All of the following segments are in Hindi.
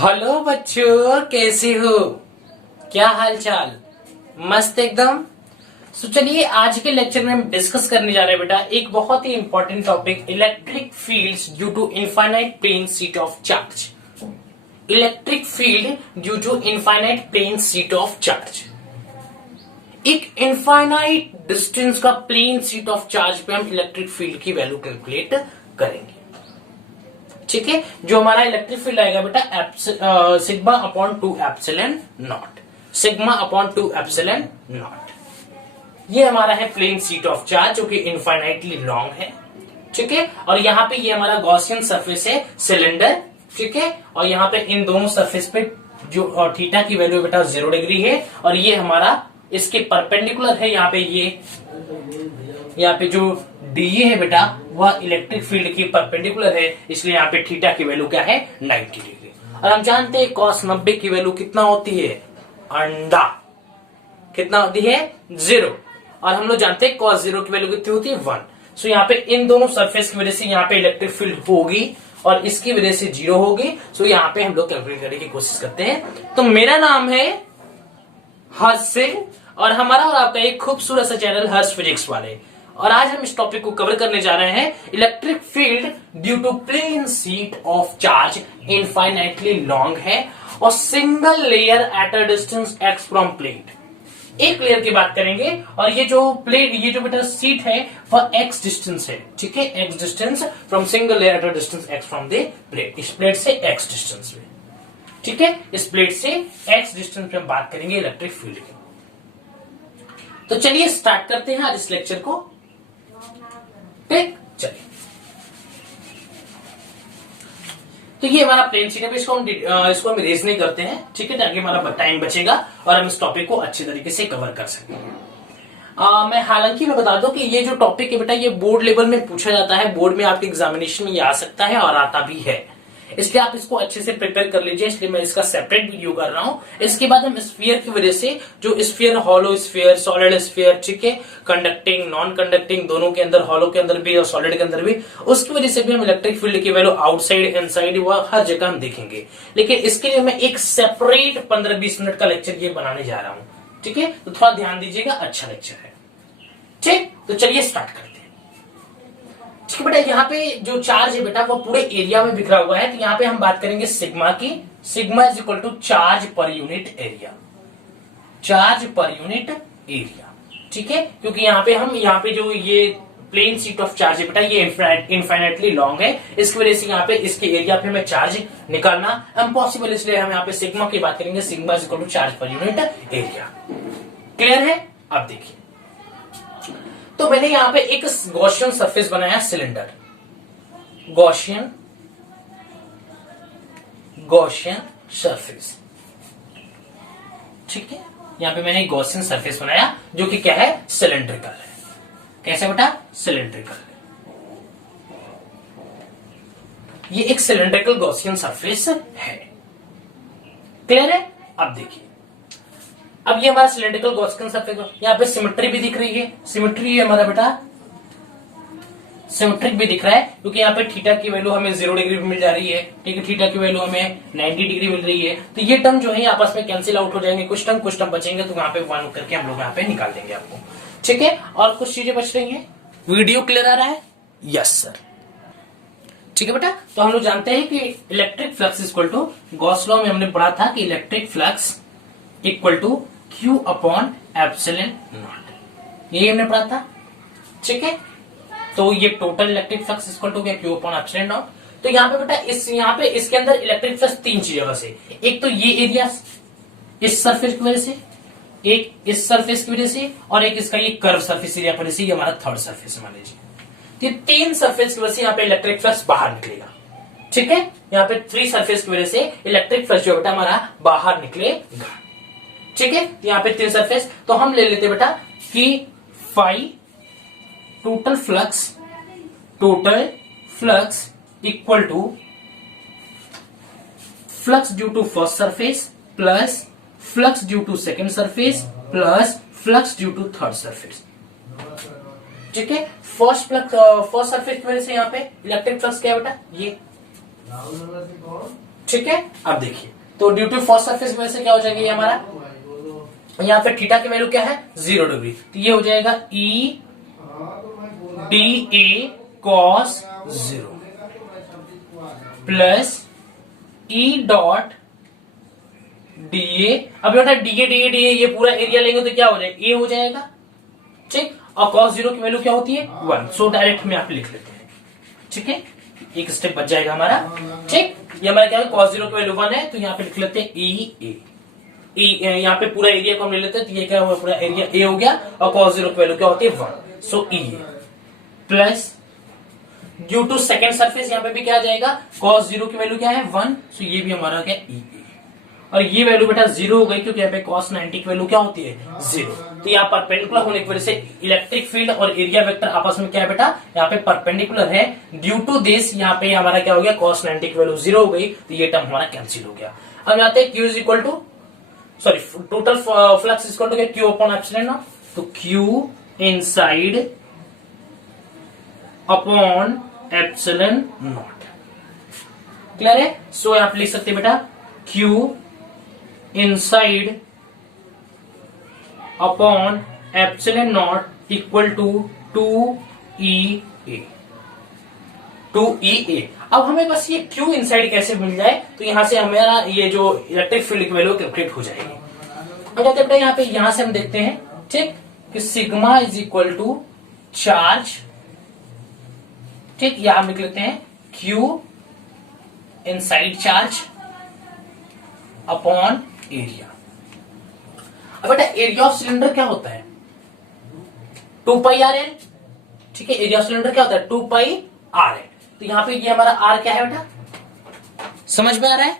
हेलो बच्चों, कैसे हो? क्या हाल चाल? मस्त एकदम। तो चलिए आज के लेक्चर में हम डिस्कस करने जा रहे हैं बेटा एक बहुत ही important topic, electric fields due to infinite plane sheet of charge. Electric field due to infinite plane sheet of charge. एक इनफाइनाइट डिस्टेंस का प्लेन शीट ऑफ चार्ज पे हम इलेक्ट्रिक फील्ड की वैल्यू कैलकुलेट करेंगे। ठीक है, जो हमारा इलेक्ट्रिक फील्ड आएगा बेटा sigma upon 2 epsilon naught. Sigma upon 2 epsilon naught, ये हमारा है प्लेन शीट ऑफ चार्ज जो कि इनफाइनाइटली लॉन्ग है। ठीक है, और यहाँ पे ये हमारा गॉसियन सरफेस है, सिलेंडर। ठीक है, और यहाँ पे इन दोनों सरफेस पे जो थीटा की वैल्यू बेटा 0 डिग्री है, और ये हमारा इसके परपेंडिकुलर है। यहाँ पे जो डीए है बेटा वह इलेक्ट्रिक फील्ड की परपेंडिकुलर है, इसलिए यहाँ पे थीटा की वैल्यू क्या है, 90 डिग्री। और हम जानते हैं cos 90 की वैल्यू कितना होती है, अंडा कितना होती है, 0। और हम लोग जानते हैं cos 0 की वैल्यू कितनी होती है, 1। सो यहाँ पे इन दोनों सरफेस की वजह से यहाँ पे इलेक्ट्रिक फील्ड होगी और इसकी वजह से 0 होगी। सो यहाँ पे हम लोग कैलकुलेट करने की कोशिश करते हैं। तो मेरा नाम है हर्ष सिंह और हमारा और आपका एक खूबसूरत सा चैनल हर्ष फिजिक्स वाले, और आज हम इस टॉपिक को कवर करने जा रहे हैं, electric field due to plane sheet of charge infinitely long है और single layer at a distance x from plate. एक लेयर की बात करेंगे और ये जो बेटा शीट है वह x डिस्टेंस है। ठीक है, x distance from single layer at a distance x from the plate. इस प्लेट से x डिस्टेंस में, ठीक है, इस प्लेट से x डिस्टेंस पे हम बात करेंगे इलेक्ट्रिक फील्ड की। तो चलिए स्टार्ट करते हैं आज इस लेक्चर को। ठीक, चलिए। तो ये हमारा प्लेन शीट है, इसको हम इरेज नहीं करते हैं, ठीक है, ताकि हमारा टाइम बचेगा और हम इस टॉपिक को अच्छे तरीके से कवर कर सकें। मैं बता दूं कि ये जो टॉपिक है बेटा ये बोर्ड लेवल में पूछा जाता है, बोर्ड में आपके एग्जामिनेशन में ये आ सकता है और आता भी है, इसलिए आप इसको अच्छे से प्रिपेयर कर लीजिए, इसलिए मैं इसका सेपरेट वीडियो कर रहा हूं। इसके बाद हम स्फीयर की वजह से, जो sphere, hollow sphere, solid sphere, ठीक है, कंडक्टिंग नॉन कंडक्टिंग दोनों के अंदर, हॉलो के अंदर भी और सॉलिड के अंदर भी, उसकी वजह से भी हम इलेक्ट्रिक फील्ड की वैल्यू आउटसाइड इनसाइड वह हर जगह हम देखेंगे। लेकिन इसके लिए मैं एक सेपरेट 15-20 मिनट का लेक्चर ये बनाने जा रहा हूं। ठीक है, तो थोड़ा ध्यान दीजिएगा, अच्छा लेक्चर है। ठीक, तो चलिए स्टार्ट करते हैं। ठीक है बेटा, यहाँ पे जो चार्ज है बेटा वो पूरे एरिया में बिखरा हुआ है, तो यहाँ पे हम बात करेंगे सिग्मा की। Sigma is equal to charge per unit area, charge per unit area. ठीक है, क्योंकि यहाँ पे जो ये प्लेन शीट ऑफ चार्ज है बेटा ये इनफाइनाइटली लॉन्ग है, इसकी वजह से यहाँ पे इसके एरिया पे हमें चार्ज निकालना इम्पॉसिबल, इसलिए हम यहाँ पे सिग्मा की बात करेंगे। Sigma is equal to charge per unit area. Clear है? अब देखिए, तो मैंने यहां पे एक गॉसियन सरफेस बनाया, सिलेंडर, गॉसियन सरफेस। ठीक है, यहां पे मैंने एक गॉसियन सरफेस बनाया जो कि क्या है, सिलेंड्रिकल है। कैसे बेटा, सिलेंड्रिकल है। ये एक सिलेंड्रिकल गॉसियन सरफेस है। क्लियर है? अब देखिए, अब ये हमारा सिलेंड्रिकल गॉसियन सरफेस, यहाँ पे सिमेट्री भी दिख रही है, सिमेट्री है हमारा बेटा, सिमेट्रिक भी दिख रहा है, क्योंकि यहाँ पे थीटा की वैल्यू हमें 0 डिग्री मिल जा रही है। ठीक है, थीटा की वैल्यू हमें 90 डिग्री मिल रही है। तो ये टर्म जो है आपस में कैंसिल आउट हो जाएंगे, कुछ टर्म बचेंगे, तो वहां पे 1 करके हम लोग यहाँ पे निकाल देंगे आपको। ठीक है, और कुछ चीजें बच रही है। वीडियो क्लियर आ रहा है? Yes sir. ठीक है बेटा, तो हम लोग जानते हैं कि electric flux equal to, Gauss law में हमने पढ़ा था कि electric flux equal to Q upon epsilon naught, यही हमने पढ़ा था। ठीक है, तो ये total electric flux equal to क्या, Q अपॉन एप्सिलॉन नॉट। तो यहाँ पे बेटा यहाँ पे इसके अंदर इलेक्ट्रिक फ्लक्स 3 जगह से, एक तो ये एरिया इस सरफेस की वजह से, एक इस सरफेस की वजह से, और एक इसका ये कर्व सरफेस एरिया की वजह से, ये हमारा थर्ड सरफेस मान लीजिए। तो 3 सरफेस की वजह से यहाँ पे इलेक्ट्रिक फ्लक्स बाहर निकलेगा। ठीक है, यहाँ पे 3 सरफेस की वजह से इलेक्ट्रिक फ्लक्स जो बेटा हमारा बाहर निकलेगा। ठीक है, यहाँ पे 3 सरफेस, तो हम ले लेते बेटा कि phi total flux equal to flux due to first surface plus flux due to second surface plus flux due to third surface. ठीक है, फर्स्ट सरफेस की वजह से यहाँ पे इलेक्ट्रिक फ्लक्स क्या है बेटा, ये ठीक है, अब देखिए तो ड्यू टू फर्स्ट सरफेस की वजह से क्या हो जाएगा ये हमारा, यहाँ पे थीटा की वैल्यू क्या है 0 डिग्री, तो ये हो जाएगा E D A cos 0 plus E dot D A. अब बेटा डी ए ये पूरा एरिया लेंगे तो क्या हो जाएगा, ए हो जाएगा, ठीक। और कॉस 0 की वैल्यू क्या होती है 1, सो डायरेक्ट में आप लिख लेते हैं, ठीक है, एक स्टेप बच जाएगा हमारा, ठीक। ये हमारा क्या है कॉस 0 की वैल्यू 1 है, तो यहाँ पे लिख लेते हैं ई ए, यहाँ पे पूरा एरिया को हम ले लेते हैं, तो ये क्या हुआ पूरा एरिया ए हो गया, और कॉस 0 की वैल्यू क्या होती है 1, so E A plus due to second surface यहाँ पे भी क्या आ जाएगा, कॉस 0 की वैल्यू क्या है 1, सो ये भी हमारा क्या ई ए, और ये वैल्यू बेटा 0 हो गई क्योंकि यहाँ पे cos 90 की वैल्यू क्या होती है 0, तो यहाँ परपेंडिकुलर होने की वजह से इलेक्ट्रिक फील्ड और एरिया वेक्टर आपस में क्या है बेटा, यहाँ पे परपेंडिकुलर है, ड्यू टू दिस यहाँ पे हमारा क्या हो गया cos 90 की वैल्यू 0 हो गई, तो ये टर्म हमारा कैंसिल हो गया। अब यहाँ पे Q is equal to sorry total flux is equal to Q upon epsilon naught, तो Q inside upon epsilon naught, clear है। सो आप लिख सकते हैं बेटा Q inside upon epsilon naught equal to 2EA 2EA। अब हमें बस ये Q इनसाइड कैसे मिल जाए, तो यहां से हमारा ये जो इलेक्ट्रिक फील्ड की वैल्यू कैलकुलेट हो जाएगी। अब कहते हैं यहाँ पे यहां से हम देखते हैं, ठीक, कि sigma is equal to charge, ठीक, यहां लिख लेते हैं Q inside charge upon area. अब बेटा एरिया ऑफ सिलेंडर क्या होता है 2 पाई आर एल, ठीक है, एरिया ऑफ सिलेंडर क्या होता है 2 पाई आर एल, तो यहां पे ये हमारा आर क्या है बेटा, समझ में आ रहा है,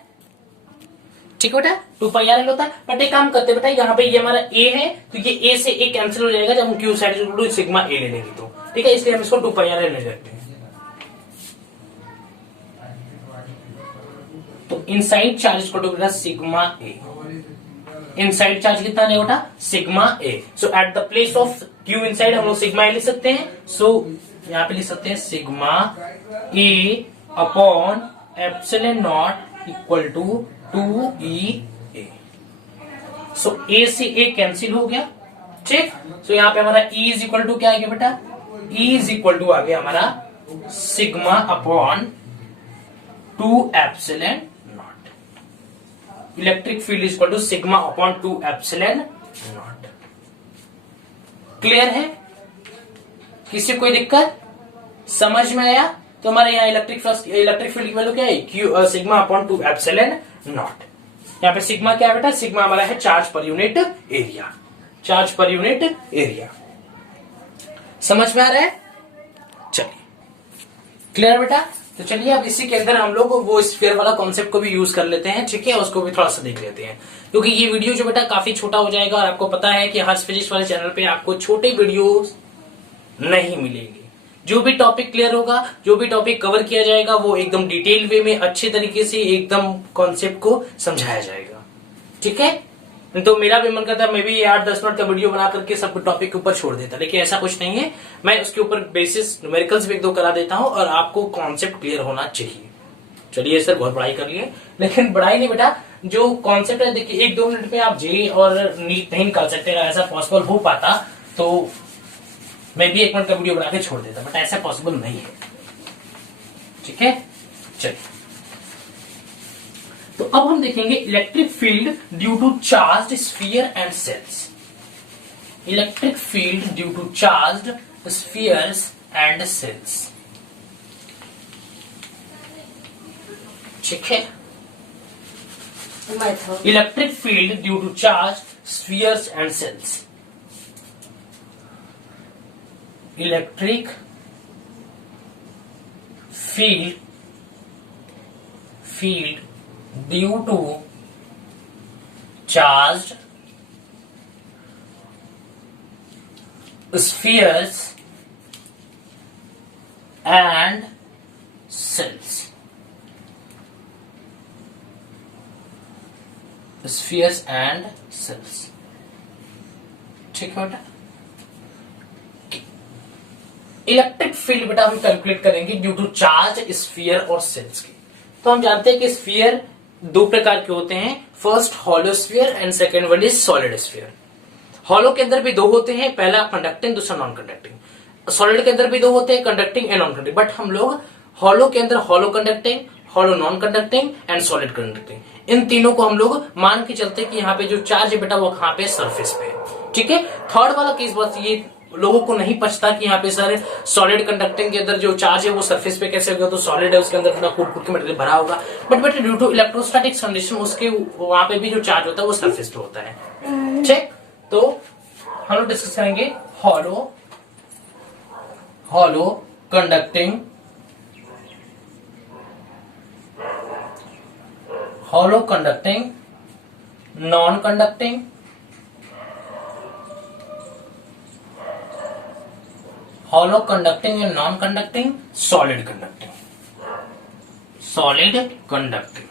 ठीक है बेटा 2 पाई आर एल होता है। बट एक काम करते हैं बेटा, यहाँ पे ये हमारा ए है, तो ये ए से ए कैंसिल हो जाएगा जब हम क्यू साइड सिग्मा ए ले लेंगे, तो ठीक है, इसलिए हम इसको 2 पाई आर एल ले लेते हैं। तो इनसाइड चार्ज को बेटा सिग्मा ए, इनसाइड चार्ज कितना है बेटा sigma A, so at the place of Q inside हम लोग सिग्मा ए लिख सकते हैं, सो यहां पे लिख सकते हैं sigma A upon epsilon naught equal to 2EA, so A से ए कैंसिल हो गया, ठीक। सो यहां पे हमारा E इज इक्वल टू क्या आ गया बेटा, E इज इक्वल टू आ गया हमारा sigma upon 2 epsilon naught, electric field is equal to sigma upon 2 epsilon naught. Clear है, किसी कोई दिक्कत, समझ में आया। तो हमारे यहाँ इलेक्ट्रिक फील्ड की वैल्यू क्या है Q sigma upon 2 epsilon naught. यहाँ पे सिग्मा क्या है बेटा, सिग्मा हमारा है charge per unit area, charge per unit area, समझ में आ रहा है। चलिए क्लियर बेटा, तो चलिए अब इसी के अंदर हम लोग वो स्फीयर वाला कॉन्सेप्ट को भी यूज कर लेते हैं, ठीक है, उसको भी थोड़ा सा देख लेते हैं, क्योंकि ये वीडियो जो बेटा काफी छोटा हो जाएगा और आपको पता है कि हर फिजिक्स वाले चैनल पे आपको छोटे वीडियो नहीं मिलेंगे। जो भी टॉपिक क्लियर होगा, जो भी टॉपिक कवर किया जाएगा, वो एकदम डिटेल वे में अच्छे तरीके से एकदम कॉन्सेप्ट को समझाया जाएगा, ठीक है। तो मेरा भी मन करता है मैं भी 8-10 मिनट का वीडियो बना करके सब टॉपिक के ऊपर छोड़ देता, लेकिन ऐसा कुछ नहीं है, मैं उसके ऊपर बेसिस न्यूमेरिकल्स भी 1-2 करा देता हूं और आपको कॉन्सेप्ट क्लियर होना चाहिए। चलिए सर बहुत पढ़ाई कर लिए, लेकिन पढ़ाई नहीं बेटा, जो कॉन्सेप्ट है देखिए 1-2 मिनट में आप जे और नीट नहीं निकाल सकते, ऐसा पॉसिबल हो पाता तो मैं भी 1 मिनट का वीडियो बना के छोड़ देता, बट ऐसा पॉसिबल नहीं है, ठीक है। चलिए तो अब हम देखेंगे electric field due to charged sphere and shells, electric field due to charged spheres and shells, ठीक है। Electric field due to charge spheres and shells, electric field due to charged spheres and cells, spheres and cells, ठीक है बेटा। इलेक्ट्रिक फील्ड बेटा हम कैलकुलेट करेंगे ड्यू टू चार्ज स्फीयर और सेल्स की। तो हम जानते हैं कि स्फीयर दो प्रकार के होते हैं, first hollow sphere and second one is solid sphere. Hollow के अंदर भी दो होते हैं, पहला कंडक्टिंग, दूसरा नॉन कंडक्टिंग। सॉलिड के अंदर भी दो होते हैं, conducting and non conducting, but हम लोग हॉलो के अंदर hollow conducting, hollow non conducting and solid conducting, इन तीनों को हम लोग मान के चलते हैं कि यहाँ पे जो चार्ज है बेटा वो कहाँ पे, सरफेस पे है। ठीक है, थर्ड वाला केस बस ये लोगों को नहीं पछता कि यहाँ पे सर सॉलिड कंडक्टिंग के अंदर जो चार्ज है वो सरफेस पे कैसे होगा, तो सॉलिड है उसके अंदर थोड़ा कूट के मटेरियल भरा होगा, बट बेटा ड्यू टू इलेक्ट्रोस्टैटिक कंडीशन उसके वहां पे भी जो चार्ज होता है वो सरफेस पे होता है। ठीक, तो हम लोग डिस्कस करेंगे hollow, hollow conducting, hollow conducting, non conducting, hollow conducting and non conducting, solid conducting, solid conducting,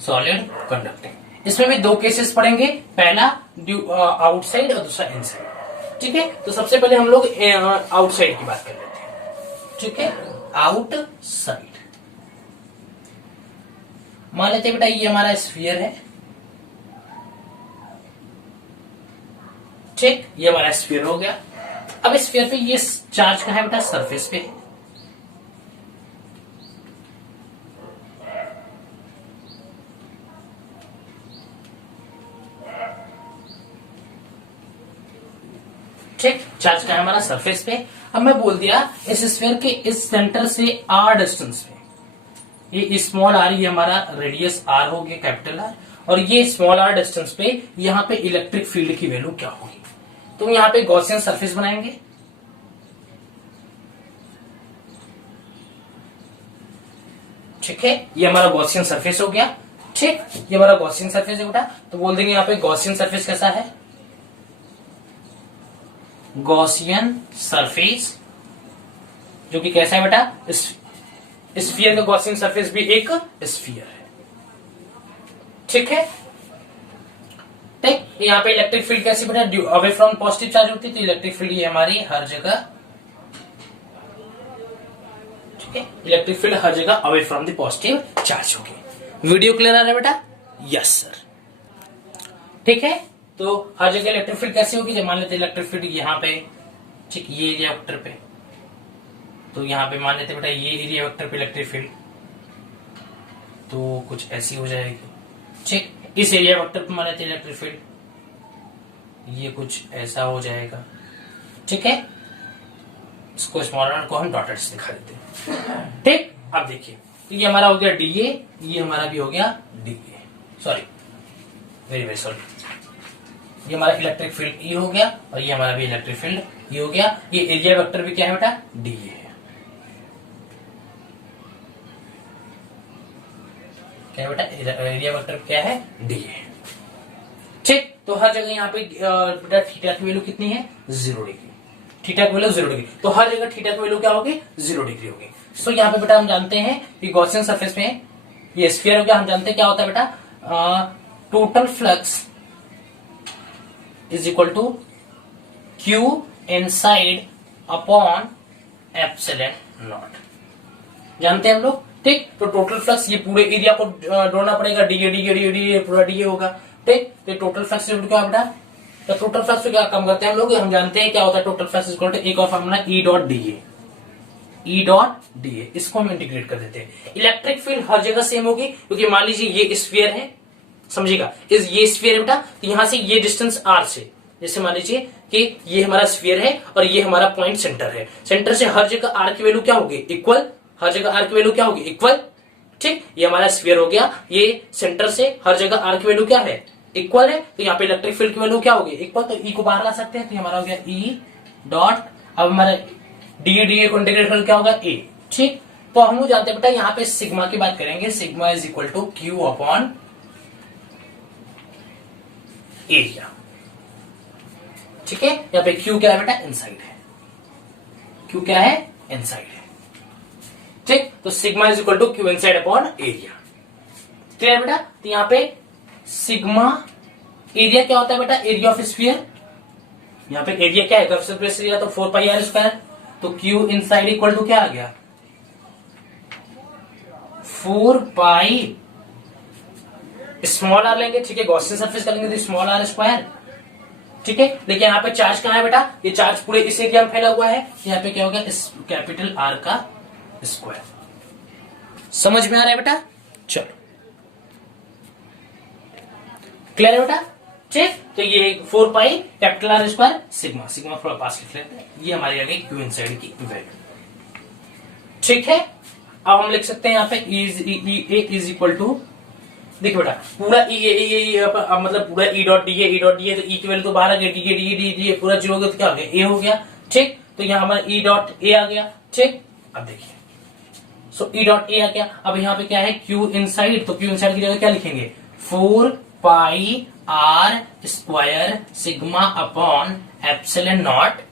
solid conducting. इसमें भी दो केसेस पढ़ेंगे, पहला आउटसाइड और दूसरा इनसाइड। ठीक है, तो सबसे पहले हम लोग आउटसाइड की बात कर लेते हैं। ठीक है, आउटसाइड मान लेते हैं बेटा ये हमारा स्फीयर है। ठीक, ये हमारा स्फीयर हो गया। अब स्फीयर पे ये चार्ज कहाँ है बेटा, सरफेस पे है। ठीक, चार्ज कहाँ है हमारा, सरफेस पे। अब मैं बोल दिया इस स्फीयर के इस सेंटर से आर डिस्टेंस पे, ये स्मॉल आर, ये हमारा रेडियस आर हो गया, कैपिटल आर, और ये स्मॉल आर डिस्टेंस पे यहाँ पे इलेक्ट्रिक फील्ड की वैल्यू क्या होगी। तो यहाँ पे गॉसियन सरफेस बनाएंगे। ठीक है, ये हमारा गॉसियन सरफेस हो गया। ठीक, ये हमारा गॉसियन सरफेस है बेटा, तो बोल देंगे यहाँ पे गॉसियन सरफेस कैसा है, गॉसियन सरफेस, जो कि कैसा है बेटा, स्फीयर का गॉसियन सरफेस भी एक स्फीयर है। ठीक है, ठीक, यहाँ पे इलेक्ट्रिक फील्ड कैसी बेटा, अवे फ्रॉम पॉजिटिव चार्ज होती है, तो इलेक्ट्रिक फील्ड ये हमारी हर जगह, ठीक है, इलेक्ट्रिक फील्ड हर जगह away from the positive charge होगी। वीडियो क्लियर आ रहा है बेटा? Yes sir. ठीक है, तो हर जगह इलेक्ट्रिक फील्ड कैसी होगी, जब मान लेते इलेक्ट्रिक फील्ड यहाँ पे, ठीक, ये एरिया वेक्टर पे, तो यहाँ पे मान लेते बेटा ये एरिया वेक्टर पे इलेक्ट्रिक फील्ड, तो कुछ ऐसी हो जाएगी। ठीक, इस एरिया वेक्टर पे मान लेते इलेक्ट्रिक फील्ड, ये कुछ ऐसा हो जाएगा। ठीक है, इसको स्मॉलर को हम डॉटेड से दिखा देते हैं। ठीक, अब देखिए, तो ये हमारा हो गया डीए, ये हमारा भी हो गया DA, sorry, very very sorry, ये हमारा इलेक्ट्रिक फील्ड ई हो गया, और ये हमारा भी इलेक्ट्रिक फील्ड ई हो गया। ये एरिया वेक्टर भी क्या है बेटा, डीए है। क्या बेटा, एरिया वेक्टर क्या है, डीए। ठीक, तो हर जगह यहाँ पे बेटा थीटा की वैल्यू कितनी है, 0 डिग्री, थीटा की वैल्यू 0 डिग्री, तो हर जगह थीटा की वैल्यू क्या होगी, 0 डिग्री होगी। सो यहाँ पे बेटा हम जानते हैं कि गॉसियन सरफेस में ये स्फीयर हो गया, हम जानते हैं क्या होता है बेटा, total flux is equal to Q inside upon epsilon naught, जानते हैं हम लोग। ठीक, तो टोटल फ्लक्स ये पूरे एरिया को ढूंढना पड़ेगा, डीए डीए डीए डीए पूरा डीए होगा। ठीक, तो टोटल फ्लक्स क्या बेटा, तो टोटल फ्लक्स क्या कम करते हैं हम लोग, हम जानते हैं क्या होता है टोटल फ्लक्स इक्वल टू एक और formula E dot DA, E dot DA, इसको हम इंटीग्रेट कर देते हैं। इलेक्ट्रिक फील्ड हर जगह सेम होगी, क्योंकि मान लीजिए ये स्फीयर है, समझिएगा, ये स्फीयर है बेटा, तो यहां से ये डिस्टेंस आर से, जैसे मान लीजिए कि ये हमारा स्फीयर है और ये हमारा पॉइंट सेंटर है, सेंटर से हर जगह आर की वैल्यू क्या होगी, इक्वल, हर जगह आर की वैल्यू क्या होगी, इक्वल। ठीक, ये हमारा स्फीयर हो गया, ये सेंटर से हर जगह आर की वैल्यू क्या है, इक्वल है, तो यहाँ पे इलेक्ट्रिक फील्ड की वैल्यू क्या होगी, इक्वल, तो ई को बाहर ला सकते हैं, तो हमारा हो गया ई डॉट, अब हमारा डी डीए को इंटीग्रेट कर क्या होगा, ए। ठीक, तो हम लोग जानते हैं बेटा यहाँ पे सिग्मा की बात करेंगे, sigma is equal to Q upon area. ठीक है, यहाँ पे क्यू क्या है बेटा, इनसाइड है, क्यू क्या है, इनसाइड है। ठीक, तो sigma is equal to Q inside upon area, clear बेटा। तो यहाँ पे सिग्मा एरिया क्या होता है बेटा, एरिया ऑफ स्फीयर, यहाँ पे एरिया क्या है, सरफेस एरिया, तो 4 पाई आर स्क्वायर, तो क्यू इनसाइड इक्वल टू क्या आ गया, 4 पाई स्मॉल आर लेंगे, ठीक है, गॉसियन सरफेस का लेंगे तो स्मॉल आर स्क्वायर, ठीक है। देखिए यहाँ पे चार्ज कहाँ है बेटा, ये चार्ज पूरे इस एरिया में फैला हुआ है, यहाँ पे क्या हो गया, इस कैपिटल आर का स्क्वायर। समझ में आ रहा है बेटा, चलो क्लियर है बेटा, ठीक। तो ये 4 पाई capital R square sigma, sigma थोड़ा पास लिख लेते हैं, ये हमारी आ गई क्यू इनसाइड की वैल्यू, ठीक है। अब हम लिख सकते हैं यहाँ पे ए इज इक्वल टू, देखिए बेटा पूरा मतलब पूरा ई डॉट डी है तो ई की वैल्यू तो बाहर आ गई, डी पूरा 0 हो गया तो क्या हो गया, ए हो गया, ठीक। तो यहाँ हमारा ई डॉट ए आ गया, ठीक। अब देखिए सो ई डॉट ए आ गया। अब यहाँ पे क्या है, क्यू इनसाइड, तो क्यू इनसाइड की जगह क्या लिखेंगे, 4 pi R square sigma upon epsilon naught,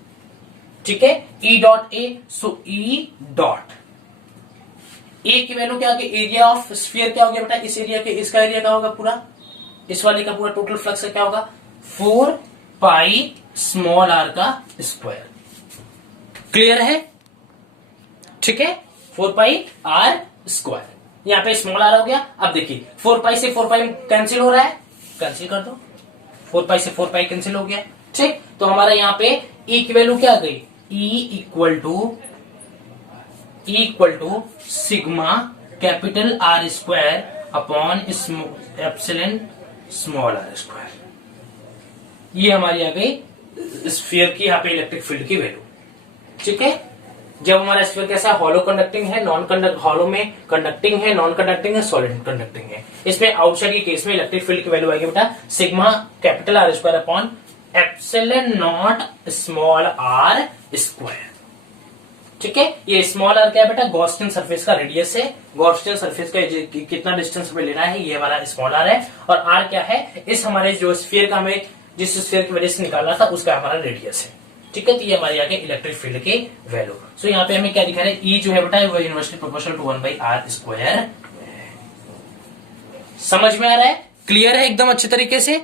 ठीक है, E dot A. So E dot A की वैल्यू क्या होगी, एरिया ऑफ स्फीयर क्या हो गया बेटा, इस एरिया के, इसका एरिया क्या होगा पूरा, इस वाले का पूरा टोटल फ्लक्स क्या होगा, 4 पाई स्मॉल आर का स्क्वायर। क्लियर है, ठीक है, 4 पाई आर स्क्वायर, यहाँ पे स्मॉल आर हो गया। अब देखिए 4 पाई से 4 पाई कैंसिल हो रहा है, कैंसिल कर दो, 4 पाई से 4 पाई कैंसिल हो गया, ठीक। तो हमारा यहाँ पे ई की वैल्यू क्या आ गई, E equal to sigma capital R square upon epsilon small are square. ये हमारी आ गई स्फीयर की यहाँ पे इलेक्ट्रिक फील्ड की वैल्यू, ठीक है। जब हमारा स्फीयर कैसा हॉलो कंडक्टिंग है, नॉन कंडक्ट, हॉलो में कंडक्टिंग है, नॉन कंडक्टिंग है, सॉलिड कंडक्टिंग है, इसमें आउटसाइड के केस में इलेक्ट्रिक फील्ड की वैल्यू आएगी बेटा sigma capital R square upon epsilon naught small are square, ठीक है। ये स्मॉल आर क्या है बेटा, गॉसियन सरफेस का रेडियस है, गॉसियन सरफेस का कितना डिस्टेंस हमें लेना है, ये हमारा स्मॉल आर है। और आर क्या है, इस हमारे जो स्फीयर का हमें जिस स्फीयर की वजह से निकाला था उसका हमारा रेडियस है, ठीक है। तो ये हमारी आगे इलेक्ट्रिक फील्ड की वैल्यू। सो यहाँ पे हमें क्या दिखा रहा है, ई जो है बेटा वो inversely proportional to 1 by R square. समझ में आ रहा है, क्लियर है एकदम अच्छे तरीके से,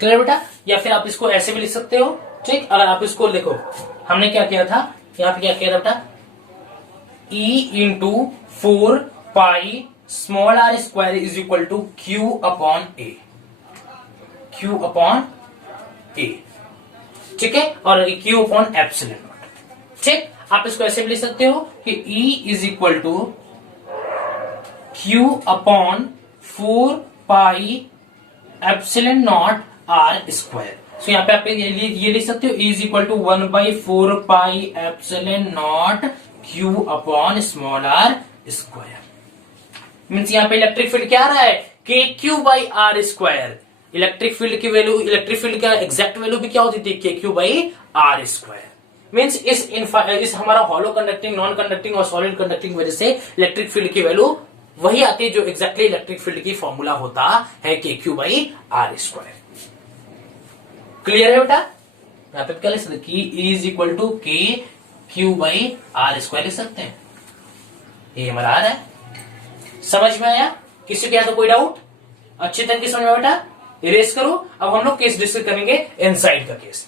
क्लियर बेटा। या फिर आप इसको ऐसे भी लिख सकते हो, ठीक। अगर आप इसको देखो, हमने क्या किया था, यहाँ पे क्या किया था बेटा, E into 4 pi small are square is equal to Q upon A, Q upon A, ठीक है, और क्यू अपॉन एप्सिलॉन नॉट, ठीक। आप इसको ऐसे भी लिख सकते हो कि E is equal to Q upon 4 pi epsilon naught R square. So यहाँ पे आप ये लिख सकते हो, is equal to 1 by 4 pi epsilon naught Q upon small are square. Means यहाँ पे इलेक्ट्रिक फील्ड क्या आ रहा है, K Q by R square. Electric field की वैल्यू, इलेक्ट्रिक फील्ड का एग्जैक्ट वैल्यू भी क्या होती थी, K Q by R square. Means इस हमारा हॉलो कंडक्टिंग, नॉन कंडक्टिंग और सॉलिड कंडक्टिंग वजह से इलेक्ट्रिक फील्ड की वैल्यू वही आती है जो एग्जैक्टली इलेक्ट्रिक फील्ड की फॉर्मूला होता है, K Q by R square. Clear है बेटा, यहाँ पे क्या लिख सकते, कि is equal to K Q by R square लिख सकते हैं, ये हमारा आ रहा है। समझ में आया, किसी के यहाँ तो कोई डाउट, अच्छे तरीके समझ में बेटा, इरेज करो। अब हम लोग केस डिस्कस करेंगे इनसाइड का केस।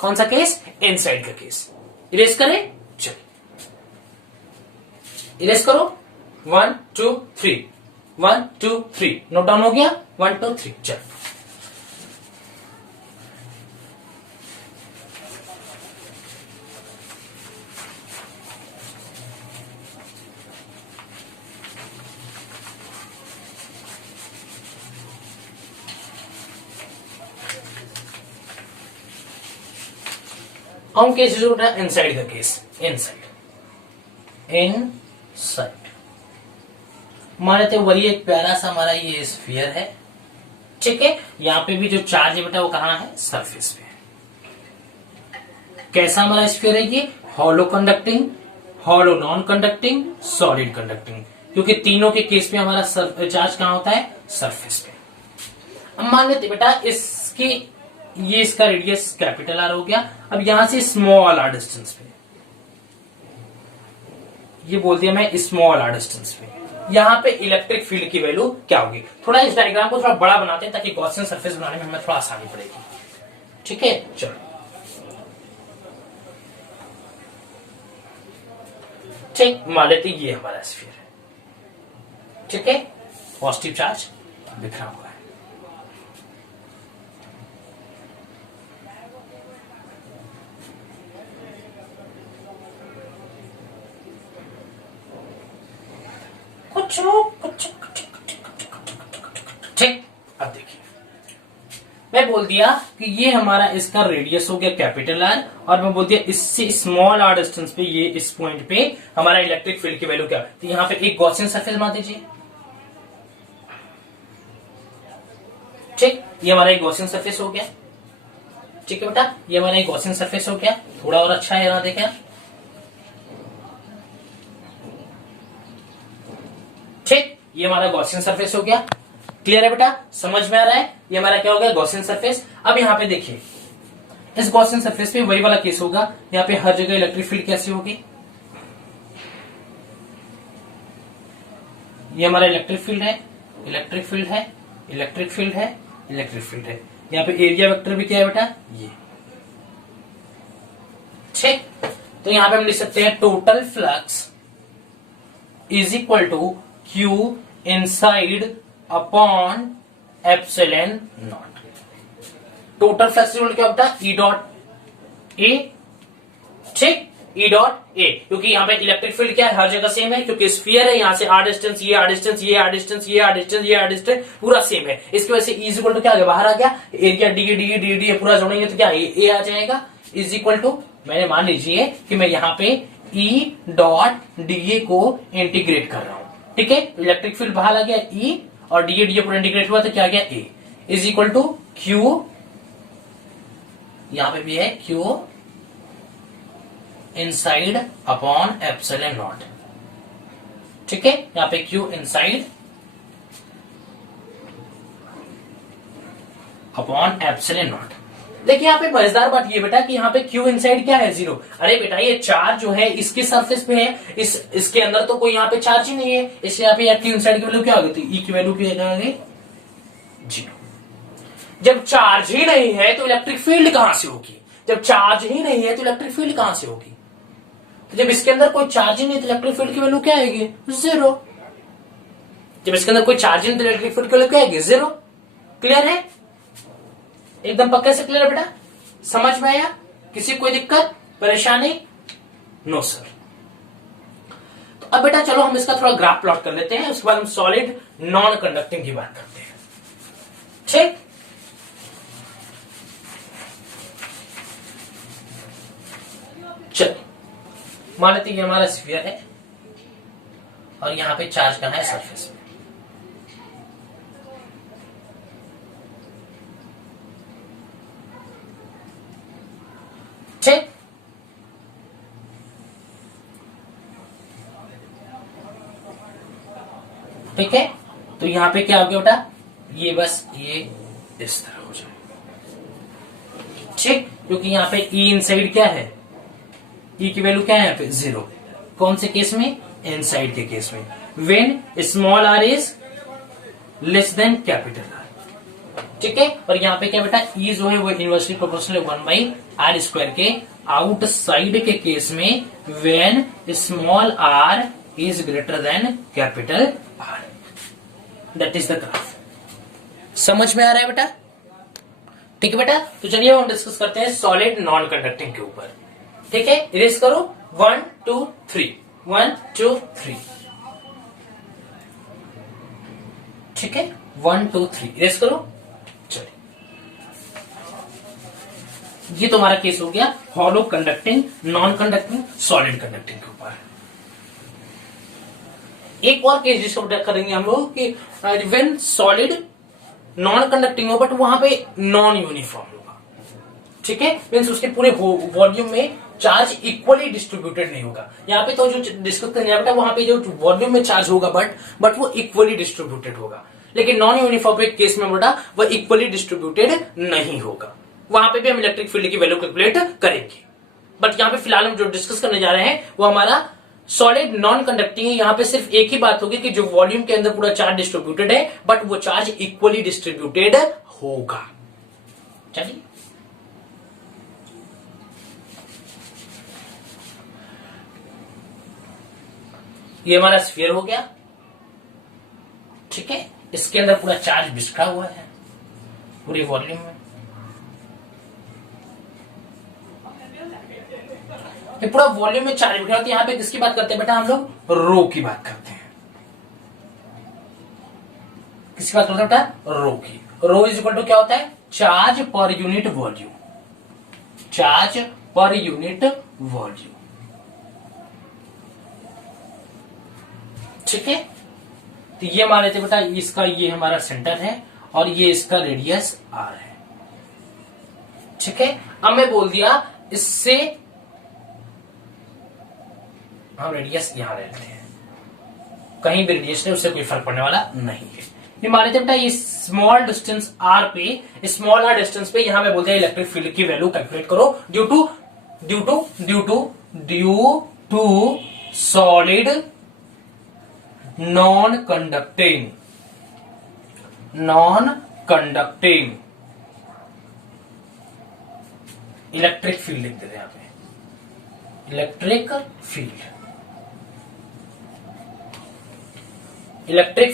कौन सा केस, इनसाइड का केस। इरेज करें, चलिए इरेज करो, 1 2 3, 1 2 3, नोट डाउन हो गया, 1 2 3, चलो। हम केस शुरू करना है इनसाइड का केस। इनसाइड हमारे तो वही एक प्यारा सा हमारा ये स्फीयर है, ठीक है। यहाँ पे भी जो चार्ज है बेटा वो कहाँ है, सरफेस पे है। कैसा हमारा स्फीयर है ये, hollow conducting, hollow non conducting, solid conducting, क्योंकि तीनों के केस में हमारा चार्ज कहाँ होता है, सरफेस पे। अब मान लेते बेटा इसकी, ये इसका रेडियस कैपिटल आर हो गया। अब यहां से स्मॉल आर डिस्टेंस पे, ये बोल दिया मैं स्मॉल आर डिस्टेंस पे, यहां पे इलेक्ट्रिक फील्ड की वैल्यू क्या होगी। थोड़ा इस डायग्राम को थोड़ा बड़ा बनाते हैं ताकि गॉसियन सरफेस बनाने में हमें थोड़ा आसानी पड़ेगी, ठीक है। चलो ठीक, मान लेते ये हमारा स्फीयर है, ठीक है, पॉजिटिव चार्ज बिखरा हुआ है। ठीक, अब देखिए मैं बोल दिया कि ये हमारा इसका रेडियस हो गया कैपिटल आर, और मैं बोल दिया इससे स्मॉल आर डिस्टेंस पे ये इस पॉइंट पे हमारा इलेक्ट्रिक फील्ड की वैल्यू क्या, तो यहां पे एक गॉसियन सरफेस बना दीजिए। ठीक, ये हमारा एक गॉसियन सरफेस हो गया। ठीक है बेटा, ये हमारा एक गॉसियन सरफेस हो गया। थोड़ा और अच्छा है, यहां देखें। ठीक, ये हमारा गॉसियन सरफेस हो गया। क्लियर है बेटा, समझ में आ रहा है? ये हमारा क्या हो गया, गॉसियन सरफेस। अब यहाँ पे देखिए, इस गॉसियन सरफेस पे वही वाला केस होगा। यहाँ पे हर जगह इलेक्ट्रिक फील्ड कैसी होगी, ये हमारा इलेक्ट्रिक फील्ड है, इलेक्ट्रिक फील्ड है, इलेक्ट्रिक फील्ड है, इलेक्ट्रिक फील्ड है। यहाँ पे एरिया वेक्टर भी क्या है बेटा, ये। ठीक, तो यहाँ पे हम लिख सकते हैं total flux is equal to Q inside upon epsilon naught. Total flux क्या होता है, ई डॉट ए। ठीक, ई डॉट ए, क्योंकि यहाँ पे इलेक्ट्रिक फील्ड क्या है, हर जगह सेम है, क्योंकि स्फीयर है। यहाँ से आर डिस्टेंस, ये आर डिस्टेंस, ये आर डिस्टेंस, ये आर डिस्टेंस, ये आर डिस्टेंस, पूरा सेम है। इसकी वजह से इज इक्वल टू क्या आ गया, बाहर आ गया। Area D D D D पूरा जोड़ेंगे तो क्या ए आ जाएगा। इज इक्वल टू, मैंने मान लीजिए कि मैं यहाँ पे ई डॉट डी को इंटीग्रेट कर रहा हूं। ठीक है, इलेक्ट्रिक फील्ड बाहर आ गया ई, और डी पूरा इंटीग्रेट हुआ तो क्या आ गया ए। इज इक्वल टू क्यू, यहां पे भी है Q inside upon epsilon naught. ठीक है, यहां पे Q inside upon epsilon not. देखिए यहाँ पे मजेदार बात ये बेटा कि यहाँ पे क्यू इनसाइड क्या है, 0। अरे बेटा ये चार्ज जो है इसके सरफेस पे है, इसके अंदर तो कोई यहाँ पे चार्ज ही नहीं है, इसलिए यहाँ पे क्यू इनसाइड की वैल्यू क्या होगी, ई की वैल्यू क्या आ गई, 0। जब चार्ज ही नहीं है तो इलेक्ट्रिक फील्ड कहां से होगी, जब चार्ज ही नहीं है तो इलेक्ट्रिक फील्ड कहां से होगी। तो जब इसके अंदर कोई चार्ज ही नहीं तो इलेक्ट्रिक फील्ड की वैल्यू क्या आएगी, 0। जब इसके अंदर कोई चार्ज नहीं तो इलेक्ट्रिक फील्ड की वैल्यू क्या आएगी, 0। क्लियर है, एकदम पक्के से क्लियर है बेटा, समझ में आया? किसी कोई दिक्कत परेशानी? No sir. तो अब बेटा चलो हम इसका थोड़ा ग्राफ प्लॉट कर लेते हैं, उसके बाद हम सॉलिड नॉन कंडक्टिंग की बात करते हैं। ठीक, चलो मान लेते हैं ये हमारा स्फीयर है और यहां पे चार्ज कहां है, सरफेस में। ठीक, ठीक है, तो यहां पे क्या हो गया बेटा, ये बस ये इस तरह हो जाए। ठीक, क्योंकि यहां पे ई इनसाइड क्या है, ई की वैल्यू क्या है यहाँ पे, 0। कौन से केस में, इनसाइड के केस में, when small R is less than capital R. ठीक है, और यहाँ पे क्या बेटा, ई जो है वो इनवर्सली प्रोपोर्शनल 1/r² के आउटसाइड के केस में when small R is greater than capital R. That is the graph. समझ में आ रहा है बेटा? ठीक है बेटा, तो चलिए हम डिस्कस करते हैं सॉलिड नॉन कंडक्टिंग के ऊपर। ठीक है, इरेज करो 1 2 3 1 2 3। ठीक है, 1 2 3 इरेज करो। चलिए, ये तो हमारा केस हो गया hollow conducting, non conducting, solid conducting के ऊपर। एक और केस जिसको करेंगे हम लोग कि व्हेन सॉलिड नॉन कंडक्टिंग हो बट वहां पे नॉन यूनिफॉर्म होगा। ठीक है, मीन्स उसके पूरे वॉल्यूम में चार्ज इक्वली डिस्ट्रीब्यूटेड नहीं होगा। यहाँ पे तो जो डिस्कस करने बेटा, वहां पे जो वॉल्यूम में चार्ज होगा बट वो इक्वली डिस्ट्रीब्यूटेड होगा। लेकिन नॉन यूनिफॉर्म के केस में बेटा वो इक्वली डिस्ट्रीब्यूटेड नहीं होगा। वहां पे भी हम इलेक्ट्रिक फील्ड की वैल्यू कैलकुलेट करेंगे। बट यहाँ पे फिलहाल हम जो डिस्कस करने जा रहे हैं वो हमारा सॉलिड नॉन कंडक्टिंग है। यहाँ पे सिर्फ एक ही बात होगी कि जो वॉल्यूम के अंदर पूरा चार्ज डिस्ट्रीब्यूटेड है बट वो चार्ज इक्वली डिस्ट्रीब्यूटेड होगा। चलिए, ये हमारा स्फीयर हो गया ठीक है, इसके अंदर पूरा चार्ज बिखरा हुआ है पूरी वॉल्यूम में। ये पूरा वॉल्यूम में चार्ज बिखरा होता है। यहाँ पे किसकी बात करते हैं बेटा हम लोग? रो की बात करते हैं। किसकी बात करते हैं बेटा? रो की। रो इज इक्वल टू क्या होता है? Charge per unit volume. Charge per unit volume, ठीक है। तो ये मान लेते बेटा इसका ये हमारा सेंटर है और ये इसका रेडियस आर है, ठीक है। अब मैं बोल दिया इससे हम रेडियस यहां लेते हैं, कहीं भी रेडियस नहीं, उससे कोई फर्क पड़ने वाला नहीं है। ये मान लेते बेटा ये स्मॉल डिस्टेंस आर पे, स्मॉल आर डिस्टेंस पे यहां मैं बोलते हैं इलेक्ट्रिक फील्ड की वैल्यू कैलकुलेट करो due to solid non conducting electric field लिख देते हैं यहां पे, electric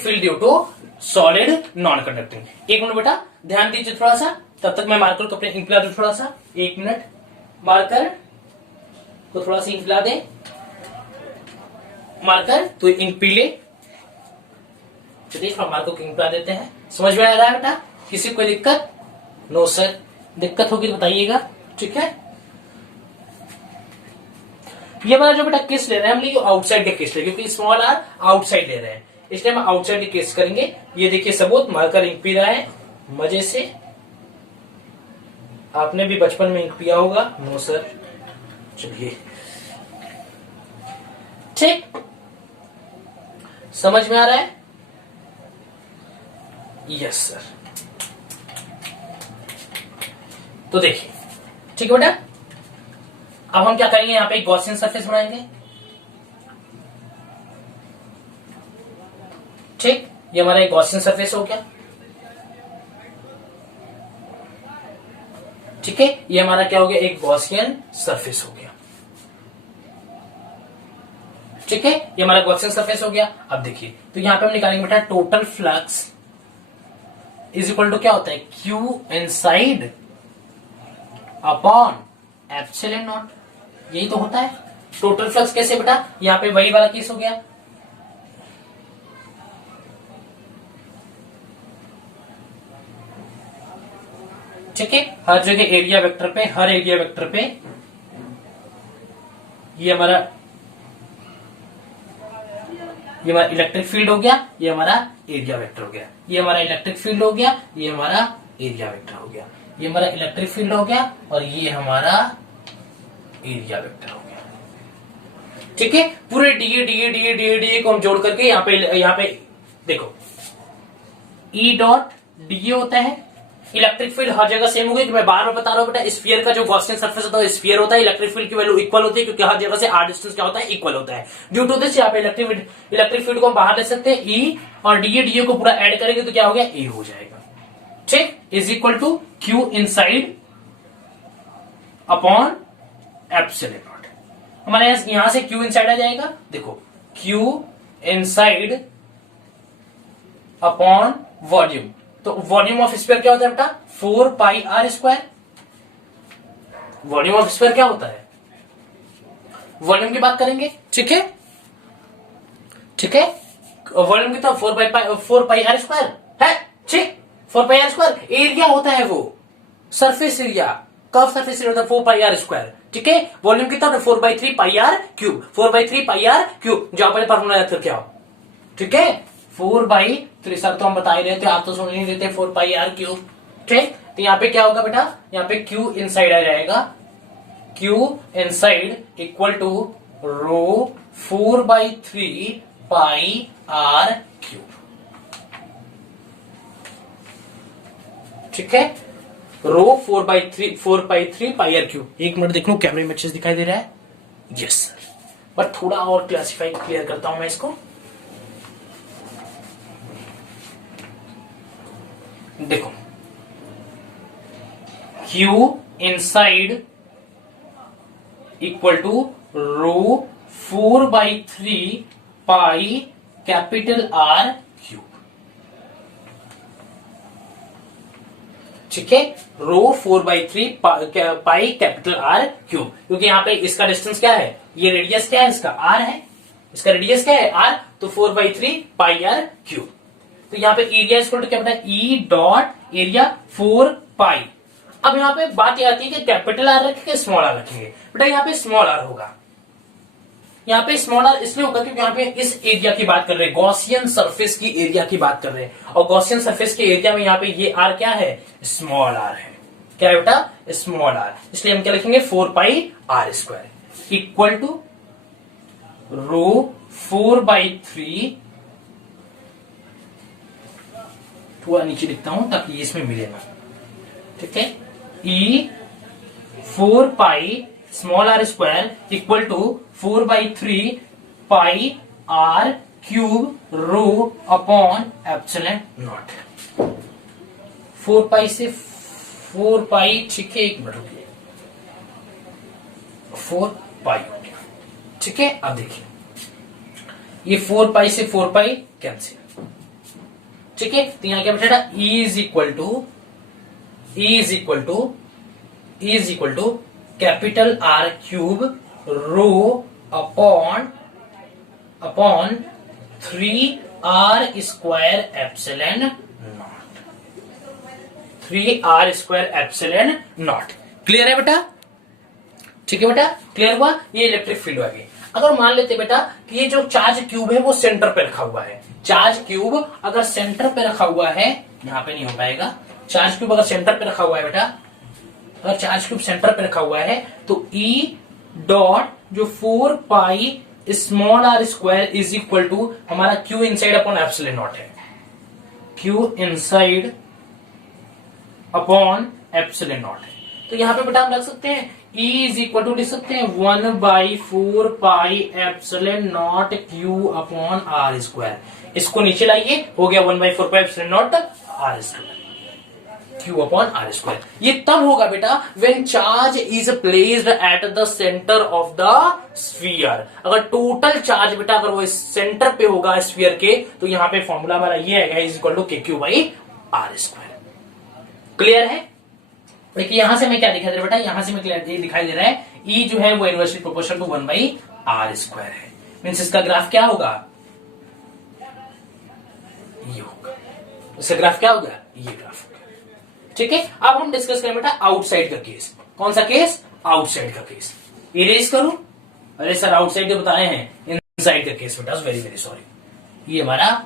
field due to solid non conducting. एक मिनट बेटा ध्यान दीजिए थोड़ा सा, तब तक मैं मार्कर को अपने इंक पिला दूं थोड़ा सा। एक मिनट, मार्कर को थोड़ा सा इंक पिला दे। मार्कर तो इंक पी ले। चलिए थोड़ा मार्कर को इंक पिला देते हैं। समझ में आ रहा है बेटा? किसी को कोई दिक्कत? नो सर, दिक्कत होगी तो बताइएगा, ठीक है। ये हमारा जो बेटा केस ले रहे हैं हम लोग आउटसाइड का केस ले, क्योंकि स्मॉल आर आउटसाइड ले रहे हैं, इसलिए हम आउटसाइड के केस करेंगे। ये देखिए सबूत, मार्कर इंक पी रहा है मजे से। आपने भी बचपन में इंक पिया होगा? No sir. चलिए ठीक, समझ में आ रहा है? Yes sir. तो देखिए, ठीक है बेटा, अब हम क्या करेंगे, यहां पे एक गॉसियन सरफेस बनाएंगे, ठीक। ये हमारा एक गॉसियन सरफेस हो गया, ठीक है। ये हमारा क्या हो गया? एक गॉसियन सरफेस हो गया, ठीक है। ये हमारा गॉसियन सरफेस हो गया। अब देखिए, तो यहां पे हम निकालेंगे बेटा total flux is equal to क्या होता है? Q inside upon epsilon naught. यही तो होता है टोटल फ्लक्स। कैसे बेटा? यहां पे वही वाला केस हो गया, ठीक है। हर जगह एरिया वेक्टर पे, हर एरिया वेक्टर पे ये हमारा इलेक्ट्रिक फील्ड हो गया, ये हमारा एरिया वेक्टर हो गया। ये हमारा इलेक्ट्रिक फील्ड हो गया, ये हमारा एरिया वेक्टर हो गया। ये हमारा इलेक्ट्रिक फील्ड हो गया और ये हमारा एरिया वेक्टर हो गया, ठीक है। पूरे डी को हम जोड़ करके यहाँ पे देखो ई डॉट डी होता है। इलेक्ट्रिक फील्ड हर जगह सेम होगी, मैं बार बार बता रहा हूं बेटा। स्फीयर का जो गॉसियन सरफेस होता है स्फीयर होता है, इलेक्ट्रिक फील्ड की वैल्यू इक्वल होती है, क्योंकि हर जगह से आर डिस्टेंस क्या होता है? इक्वल होता है। ड्यू टू दिस यहाँ पे इलेक्ट्रिक फील्ड को हम बाहर ले सकते हैं, ई और डी को पूरा ऐड करेंगे तो क्या हो गया? ए हो जाएगा, ठीक। Is equal to Q inside upon epsilon naught. हमारे यहां से क्यू इनसाइड आ जाएगा, देखो क्यू इनसाइड अपॉन वॉल्यूम। तो वॉल्यूम ऑफ स्फीयर क्या होता है बेटा? 4 pi R square. Volume of sphere क्या होता है? वॉल्यूम की बात करेंगे, ठीक है, ठीक है। वॉल्यूम कितना? 4 पाई आर स्क्वायर है, ठीक। 4 पाई आर स्क्वायर। एरिया होता है वो surface area, curve surface area होता है 4 पाई आर स्क्वायर, ठीक है। वॉल्यूम कितना होता है? 4/3 pi R cube. 4/3 pi R cube, जो अपने फॉर्मूला क्या हो, ठीक है। 4/3 सर तो हम बता ही रहे थे, आप तो सुन नहीं देते। 4 पाई आर क्यूब, ठीक। तो यहाँ पे क्या होगा बेटा? यहाँ पे क्यू इनसाइड आ जाएगा, Q inside equal to rho 4/3 pi R cube, ठीक है। Rho 4/3 pi R cube. एक मिनट देख लो कैमरे में अच्छे से दिखाई दे रहा है? यस सर, बट थोड़ा और क्लियर करता हूं मैं इसको। देखो Q inside equal to rho 4/3 pi capital R cube. ठीक है, rho 4/3 pi capital R cube, क्योंकि यहाँ पे इसका डिस्टेंस क्या है, ये रेडियस क्या है, इसका आर है, इसका रेडियस क्या है आर, तो 4/3 पाई आर क्यूब। तो यहाँ पे एरिया इक्वल टू क्या बेटा, ई डॉट एरिया 4 पाई। अब यहाँ पे बात ये आती है कि कैपिटल आर रखेंगे स्मॉल आर रखेंगे, बेटा यहाँ पे स्मॉल आर होगा, यहाँ पे स्मॉल आर इसलिए होगा क्योंकि यहाँ पे इस एरिया की बात कर रहे हैं, गॉसियन सरफेस की एरिया की बात कर रहे हैं, और गॉसियन सरफेस के एरिया में यहाँ पे ये आर क्या है, स्मॉल आर है, क्या है बेटा, स्मॉल आर। इसलिए हम क्या लिखेंगे 4 pi R square equal to rho 4/3, थोड़ा नीचे लिखता हूं ताकि ये इसमें मिलेगा, ठीक है, E 4 pi small are square equal to 4/3 pi R cube rho upon epsilon naught. 4 pi से 4 पाई, ठीक है, एक मिनट रुकिए, 4 पाई हो गया, ठीक है। अब देखिए ये 4 पाई से 4 पाई कैंसिल, ठीक है, तो यहां क्या बचेगा, E is equal to capital R cube rho upon 3r square epsilon naught, 3r square epsilon naught. Clear है बेटा, ठीक है बेटा, क्लियर हुआ। ये इलेक्ट्रिक फील्ड आ गई। अगर मान लेते बेटा कि ये जो चार्ज क्यूब है वो सेंटर पे रखा हुआ है, चार्ज क्यूब अगर सेंटर पे रखा हुआ है, यहां पे नहीं हो पाएगा, चार्ज क्यूब अगर सेंटर पे रखा हुआ है बेटा, अगर चार्ज क्यूब सेंटर पे रखा हुआ है तो ई डॉट जो 4 pi small are square is equal to हमारा Q inside upon epsilon naught है, Q inside upon epsilon naught है। तो यहां पे बेटा हम रख सकते हैं E इज इक्वल टू लिख सकते हैं 1/4 pi epsilon naught Q upon R square. इसको नीचे लाइए, हो गया 1/4 pi epsilon naught R square Q upon R square. ये तब होगा बेटा when charge is placed at the centre of the sphere. अगर टोटल चार्ज बेटा अगर वो सेंटर पे होगा स्फीयर के, तो यहां पे फॉर्मूला हमारा ये है is equal to K Q by R square. Clear है। देखिए यहां से मैं क्या दिखाई दे रहा है बेटा, यहां से मैं क्लियर दिखाई दे रहा है ई जो है वो inversely proportional to 1/r square है। मींस इसका ग्राफ क्या होगा, ये होगा, इसका ग्राफ क्या होगा, ये ग्राफ होगा। ठीक है, अब हम डिस्कस करें बेटा आउटसाइड का केस। कौन सा केस, आउटसाइड का केस। इरेज करूं, अरे सर आउटसाइड के बताए हैं, इनसाइड का केस बेटा, वेरी वेरी सॉरी, ये हमारा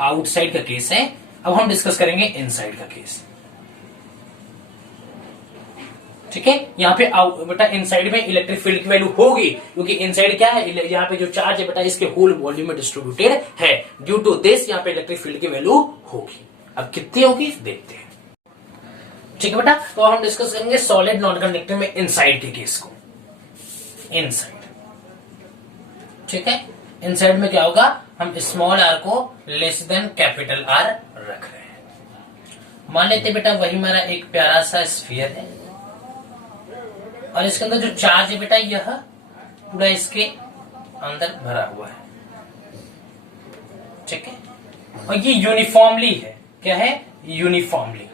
आउटसाइड का केस है। अब हम डिस्कस करेंगे इनसाइड का केस। ठीक है, यहाँ पे बेटा इनसाइड में इलेक्ट्रिक फील्ड की वैल्यू होगी, क्योंकि इनसाइड क्या है, यहाँ पे जो चार्ज है बेटा इसके होल वॉल्यूम में डिस्ट्रीब्यूटेड है। ड्यू टू दिस यहाँ पे इलेक्ट्रिक फील्ड की वैल्यू होगी। अब कितनी होगी देखते हैं। ठीक है बेटा, तो हम डिस्कस करेंगे सॉलिड नॉन कंडक्टिंग में इनसाइड के केस को। इनसाइड, ठीक है, इनसाइड में क्या होगा, हम स्मॉल आर को लेस देन कैपिटल आर रख रहे हैं। मान लेते बेटा वही हमारा एक प्यारा सा स्फीयर है और इसके अंदर जो चार्ज है बेटा यह पूरा इसके अंदर भरा हुआ है। ठीक है, और ये यूनिफॉर्मली है। क्या है, यूनिफॉर्मली।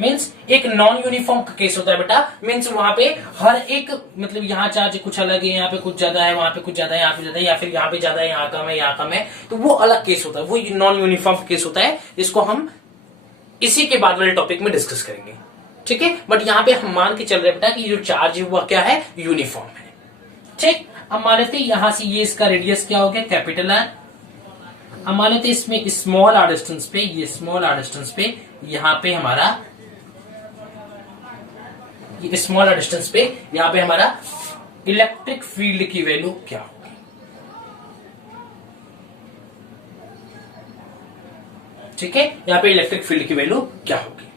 मींस एक नॉन यूनिफॉर्म का केस होता है बेटा, मींस वहां पे हर एक मतलब यहाँ चार्ज कुछ अलग है, यहाँ पे कुछ ज्यादा है, वहां पे कुछ ज्यादा है, यहाँ पे ज्यादा है, या फिर यहाँ पे ज्यादा है, यहाँ कम है, यहाँ कम है, तो वो अलग केस होता है, वो नॉन यूनिफॉर्म केस होता है, जिसको हम इसी के बाद वाले टॉपिक में डिस्कस करेंगे। ठीक है, बट यहाँ पे हम मान के चल रहे बेटा कि जो चार्ज है वो क्या है, यूनिफॉर्म है। ठीक, अब मान लेते यहां से ये इसका रेडियस क्या हो गया, कैपिटल आर। अब मान लेते इसमें स्मॉल आर डिस्टेंस पे, ये स्मॉल आर डिस्टेंस पे यहाँ पे हमारा ये स्मॉल आर डिस्टेंस पे यहाँ पे हमारा इलेक्ट्रिक फील्ड की वैल्यू क्या होगी। ठीक है, यहाँ पे इलेक्ट्रिक फील्ड की वैल्यू क्या होगी।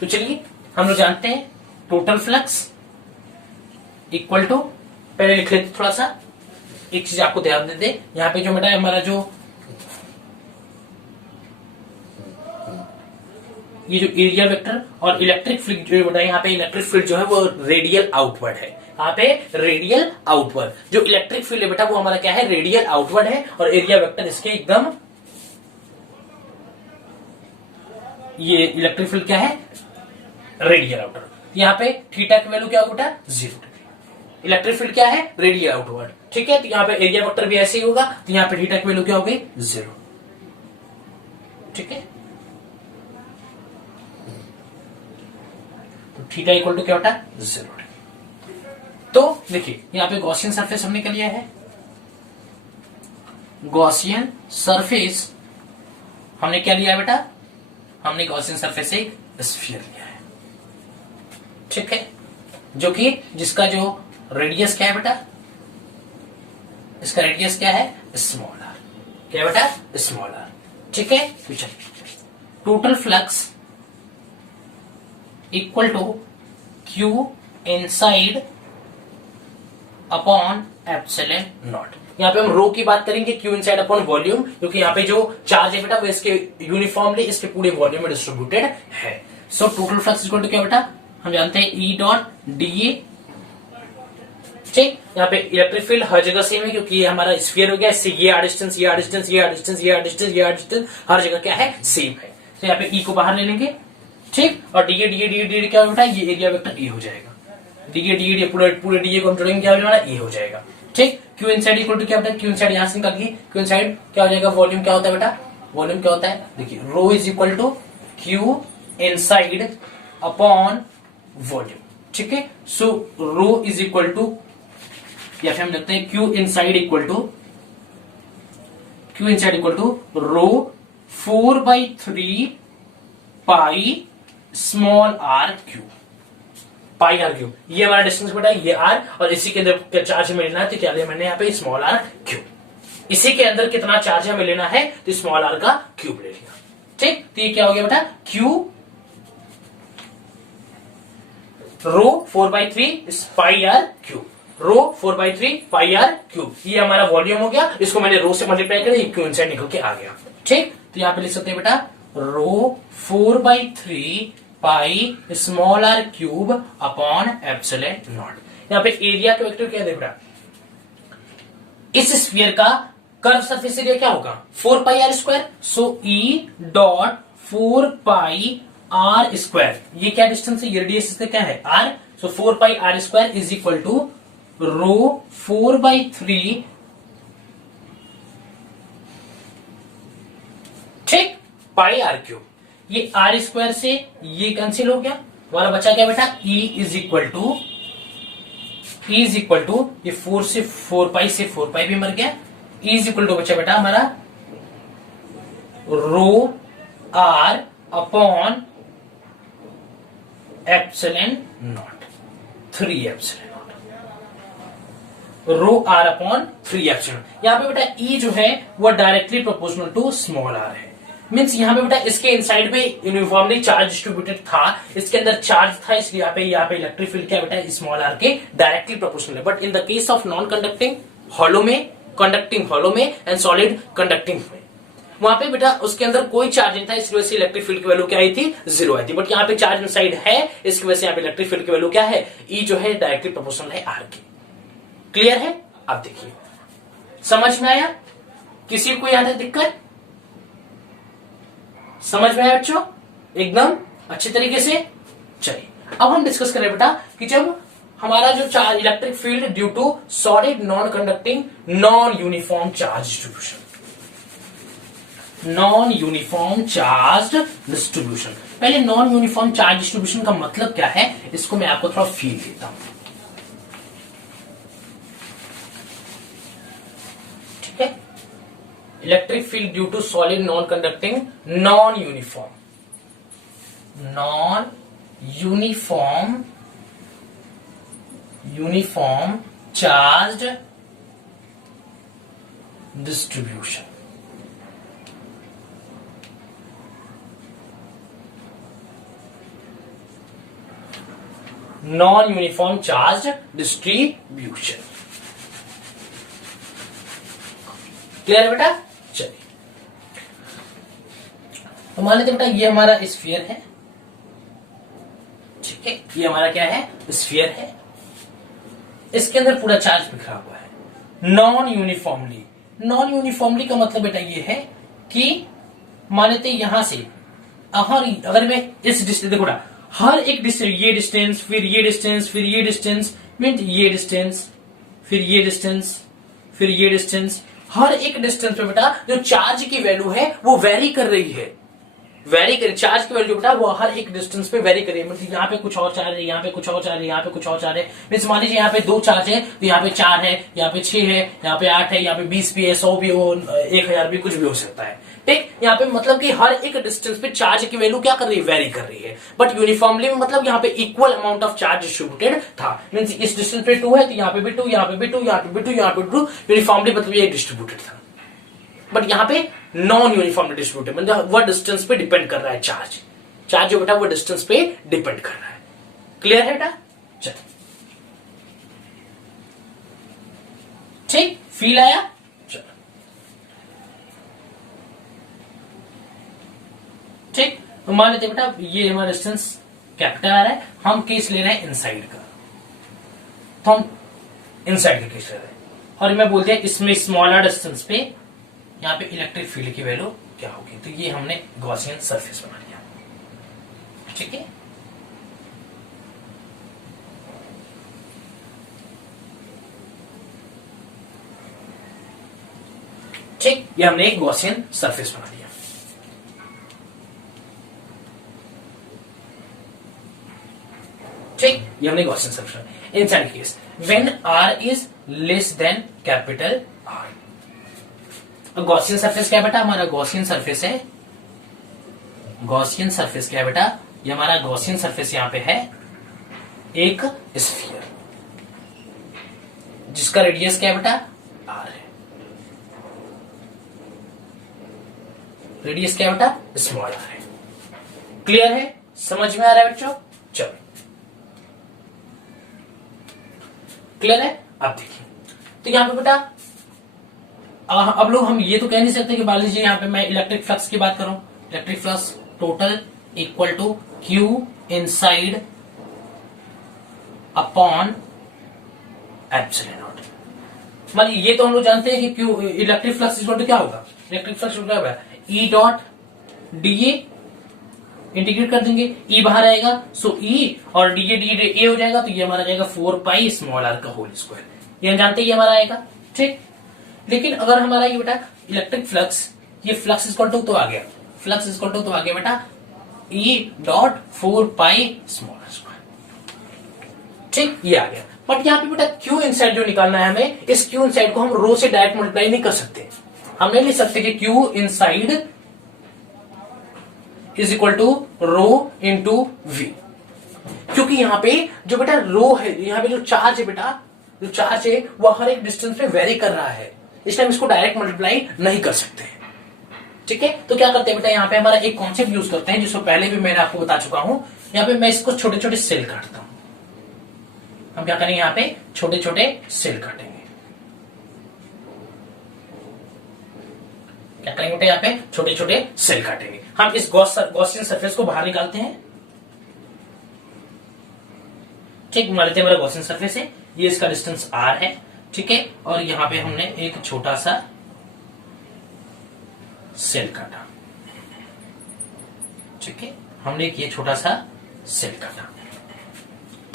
तो चलिए हम लोग जानते हैं टोटल फ्लक्स इक्वल टू, पहले लिख लेते थोड़ा सा, एक चीज आपको ध्यान दे दे, यहाँ पे जो बेटा हमारा जो ये जो एरिया वेक्टर और इलेक्ट्रिक फील्ड जो बेटा, यहाँ पे इलेक्ट्रिक फील्ड जो है वो रेडियल आउटवर्ड है। यहाँ पे रेडियल आउटवर्ड, जो इलेक्ट्रिक फील्ड है बेटा वो हमारा क्या है, रेडियल आउटवर्ड है, और एरिया वेक्टर इसके एकदम, ये इलेक्ट्रिक फील्ड क्या है, रेडियल आउटर। यहाँ पे थीटा की वैल्यू क्या होगा बेटा 0 डिग्री। इलेक्ट्रिक फील्ड क्या है रेडियल आउटवर्ड, ठीक है। तो यहाँ पे एरिया वेक्टर भी ऐसे ही होगा, तो यहाँ पे थीटा की वैल्यू क्या होगी 0, ठीक है। तो थीटा इक्वल टू क्या होता है 0 डिग्री। तो देखिए यहाँ पे गॉसियन सरफेस हमने कर लिया है, गॉसियन सरफेस हमने क्या लिया है बेटा, हमने गॉसियन सरफेस से स्फीयर लिया है, ठीक है, जो कि जिसका जो रेडियस क्या है बेटा, इसका रेडियस क्या है स्मॉल आर, क्या है बेटा स्मॉल आर, ठीक है। तो चलिए total flux equal to Q inside upon epsilon naught. यहाँ पे हम रो की बात करेंगे, क्यू इनसाइड अपॉन वॉल्यूम, क्योंकि यहाँ पे जो चार्ज है बेटा वो इसके यूनिफॉर्मली इसके पूरे वॉल्यूम में डिस्ट्रीब्यूटेड है। So total flux equal to क्या बेटा, हम जानते हैं ई डॉट डी ए, ठीक। यहाँ पे इलेक्ट्रिक फील्ड हर जगह सेम है, क्योंकि ये हमारा स्फीयर हो गया, इससे ये आर डिस्टेंस, ये आर डिस्टेंस, ये आर डिस्टेंस, ये आर डिस्टेंस, ये आर डिस्टेंस, हर जगह क्या है सेम है। तो यहाँ पे ई को बाहर ले लेंगे, ठीक, और D A D A D A D A क्या बेटा, ये एरिया वेक्टर ए हो जाएगा, D A D A D पूरे डी ए को हम जोड़ेंगे क्या हमारा ए हो जाएगा, ठीक। क्यू इनसाइड इक्वल टू क्या बेटा, क्यू इनसाइड यहां से निकाल दिए, क्यू इनसाइड क्या हो जाएगा, वॉल्यूम क्या होता है बेटा, वॉल्यूम क्या होता है, देखिए rho is equal to Q inside upon volume, ठीक है। So rho is equal to, या फिर हम लिखते हैं Q inside equal to rho 4/3 pi small are cube, pi R cube, ये हमारा डिस्टेंस बेटा ये आर, और इसी के अंदर क्या चार्ज हमें लेना है, तो क्या लिया मैंने यहाँ पे स्मॉल आर क्यूब, इसी के अंदर कितना चार्ज हमें लेना है, तो स्मॉल आर का क्यूब ले लिया, ठीक। तो ये क्या हो गया बेटा Q rho 4/3 pi R cube, rho 4/3 pi R cube, ये हमारा वॉल्यूम हो गया, इसको मैंने रो से मल्टीप्लाई कर क्यू इनसाइड निकल के आ गया, ठीक। तो यहाँ पे लिख सकते हैं बेटा rho 4/3 pi small are cube upon epsilon naught. यहाँ पे एरिया का वेक्टर क्या है बेटा, इस स्फीयर का कर्व सरफेस एरिया क्या होगा 4 pi R square, so E dot 4 pi R square, ये क्या डिस्टेंस है, ये रेडियस इसका क्या है R, so 4 pi R square is equal to rho 4/3, ठीक, पाई आर क्यूब, ये आर स्क्वायर से ये कैंसिल हो गया, हमारा बचा क्या बेटा E इज इक्वल टू ये 4 से 4 पाई से 4 पाई भी मर गया, E इज इक्वल टू बचा बेटा हमारा rho R upon epsilon naught, 3 epsilon naught, rho R upon 3 epsilon. यहाँ पे बेटा E जो है वो directly proportional to small r है, मीन्स यहाँ पे बेटा इसके इनसाइड में यूनिफॉर्मली चार्ज डिस्ट्रीब्यूटेड था, इसके अंदर चार्ज था, इसलिए यहाँ पे इलेक्ट्रिक फील्ड क्या बेटा स्मॉल आर के डायरेक्टली प्रोपोर्शनल है। But in the case of non conducting hollow में, कंडक्टिंग हॉलो में एंड सॉलिड कंडक्टिंग में, वहां पे बेटा उसके अंदर कोई चार्ज नहीं था, इसकी वजह से इलेक्ट्रिक फील्ड की वैल्यू क्या आई थी 0 आई थी। बट यहाँ पे चार्ज इनसाइड है, इसकी वजह से यहाँ पे इलेक्ट्रिक फील्ड की वैल्यू क्या है E जो है डायरेक्टली प्रोपोर्शनल है आर की। क्लियर है? अब देखिए समझ में आया, किसी को याद है दिक्कत, समझ में आया बच्चों एकदम अच्छे तरीके से। चलिए अब हम डिस्कस करें बेटा कि जब हमारा जो charge electric field due to solid non conducting non uniform charge distribution, non uniform charge distribution, पहले नॉन यूनिफॉर्म चार्ज डिस्ट्रीब्यूशन का मतलब क्या है इसको मैं आपको थोड़ा फील देता हूं, ठीक है। Electric field due to solid non conducting non uniform charge distribution, non uniform charge distribution. Clear है बेटा? चलिए तो मान लेते बेटा ये हमारा स्फीयर है, ठीक है, ये हमारा क्या है स्फीयर है, इसके अंदर पूरा चार्ज बिखरा हुआ है नॉन यूनिफॉर्मली। नॉन यूनिफॉर्मली का मतलब बेटा ये है कि मान लेते यहां से अगर मैं इस डिस्टेंस देखो ना, हर एक डिस्टेंस, ये डिस्टेंस, फिर ये डिस्टेंस, फिर ये डिस्टेंस, मीन ये डिस्टेंस, फिर ये डिस्टेंस, फिर ये डिस्टेंस, हर एक डिस्टेंस पे बेटा जो चार्ज की वैल्यू है वो वेरी कर रही है, वेरी करे चार्ज की वैल्यू बेटा वो हर एक डिस्टेंस पे वेरी करे। मतलब यहाँ पे कुछ और चार्ज है, यहाँ पे कुछ और चार्ज है, यहाँ पे कुछ और चार्ज है। मीन्स मान लीजिए यहाँ पे 2 चार्ज है तो यहाँ पे 4 है, यहाँ पे 6 है, यहाँ पे 8 है, यहाँ पे 20 भी है, 100 भी हो, 1000 भी, कुछ भी हो सकता है। ठीक, यहाँ पे मतलब कि हर एक डिस्टेंस पे चार्ज की वैल्यू क्या कर रही है, वेरी कर रही है। बट यूनिफॉर्मली मतलब यहाँ पे equal amount of charge distributed था। मीन्स इस डिस्टेंस पे 2 है तो यहाँ पे भी 2, यहाँ पे भी 2, यहाँ पे भी 2, यहाँ पे 2, यूनिफॉर्मली मतलब ये डिस्ट्रीब्यूटेड था। बट यहाँ पे नॉन यूनिफॉर्मली डिस्ट्रीब्यूटेड, मतलब वो डिस्टेंस पे डिपेंड कर रहा है चार्ज, चार्ज जो बेटा वो डिस्टेंस पे डिपेंड कर रहा है। क्लियर है बेटा? चल ठीक, फील आया? चलो ठीक, तो मान लेते बेटा ये हमारा डिस्टेंस कैपिटल आ रहा है, हम केस ले रहे हैं इनसाइड का, तो हम इनसाइड का केस ले रहे हैं और मैं बोलते हैं इसमें स्मॉलर डिस्टेंस पे यहाँ पे इलेक्ट्रिक फील्ड की वैल्यू क्या होगी। तो ये हमने गॉसियन सरफेस बना लिया। ठीक है, ठीक, ये हमने एक गॉसियन सरफेस बना लिया। ठीक, ये हमने Gaussian surface. Inside case when R is less than capital R. Gaussian surface क्या है बेटा, हमारा गॉसियन सरफेस है, गॉसियन सरफेस क्या है बेटा, ये हमारा गॉसियन सरफेस यहां पे है एक स्फीयर जिसका रेडियस क्या है बेटा, आर है। रेडियस क्या है बेटा, स्मॉल आर है। क्लियर है, समझ में आ रहा है बच्चों? चलो क्लियर है। अब देखिए तो यहां पे बेटा अब लोग हम ये तो कह नहीं सकते कि मान लीजिए यहाँ पे मैं इलेक्ट्रिक फ्लक्स की बात करूं, electric flux total equal to Q inside upon epsilon naught. मान लीजिए ये तो हम लोग जानते हैं कि Q electric flux equal to क्या होगा, इलेक्ट्रिक फ्लक्स क्या होगा, ई डॉट डीए, इंटीग्रेट कर देंगे, ई बाहर आएगा सो ई और डीए डी ए हो जाएगा, तो ये हमारा जाएगा 4 पाई स्मॉल आर का होल स्क्वायर। ये हम जानते हैं ये हमारा आएगा। ठीक, लेकिन अगर हमारा ये बेटा इलेक्ट्रिक फ्लक्स, ये फ्लक्स इक्वल टू तो आ गया, फ्लक्स इक्वल टू तो आ गया बेटा ई डॉट 4 पाई स्मॉल स्क्वायर। ठीक, ये आ गया। बट यहाँ पे बेटा क्यू इनसाइड जो निकालना है हमें, इस क्यू इनसाइड को हम रो से डायरेक्ट मल्टीप्लाई नहीं कर सकते। हम नहीं लिख सकते कि Q inside is equal to rho into V, क्योंकि यहाँ पे जो बेटा रो है, यहाँ पे जो चार्ज है बेटा, जो चार्ज है वो हर एक डिस्टेंस पे वेरी कर रहा है, इसलिए हम इसको डायरेक्ट मल्टीप्लाई नहीं कर सकते। ठीक है, तो क्या करते हैं बेटा, यहाँ पे हमारा एक कॉन्सेप्ट यूज करते हैं जिसको पहले भी मैंने आपको बता चुका हूं। यहाँ पे मैं इसको छोटे छोटे सेल काटता हूं। हम क्या करेंगे, यहाँ पे छोटे छोटे सेल काटेंगे। क्या करेंगे बेटा, यहाँ पे छोटे छोटे सेल काटेंगे। हम इस गॉसियन सरफेस को बाहर निकालते हैं। ठीक, मान लेते हैं हमारा गॉसियन सरफेस है, ये इसका डिस्टेंस r है। ठीक है, और यहां पे हमने एक छोटा सा सेल काटा। ठीक है, हमने एक ये छोटा सा सेल काटा।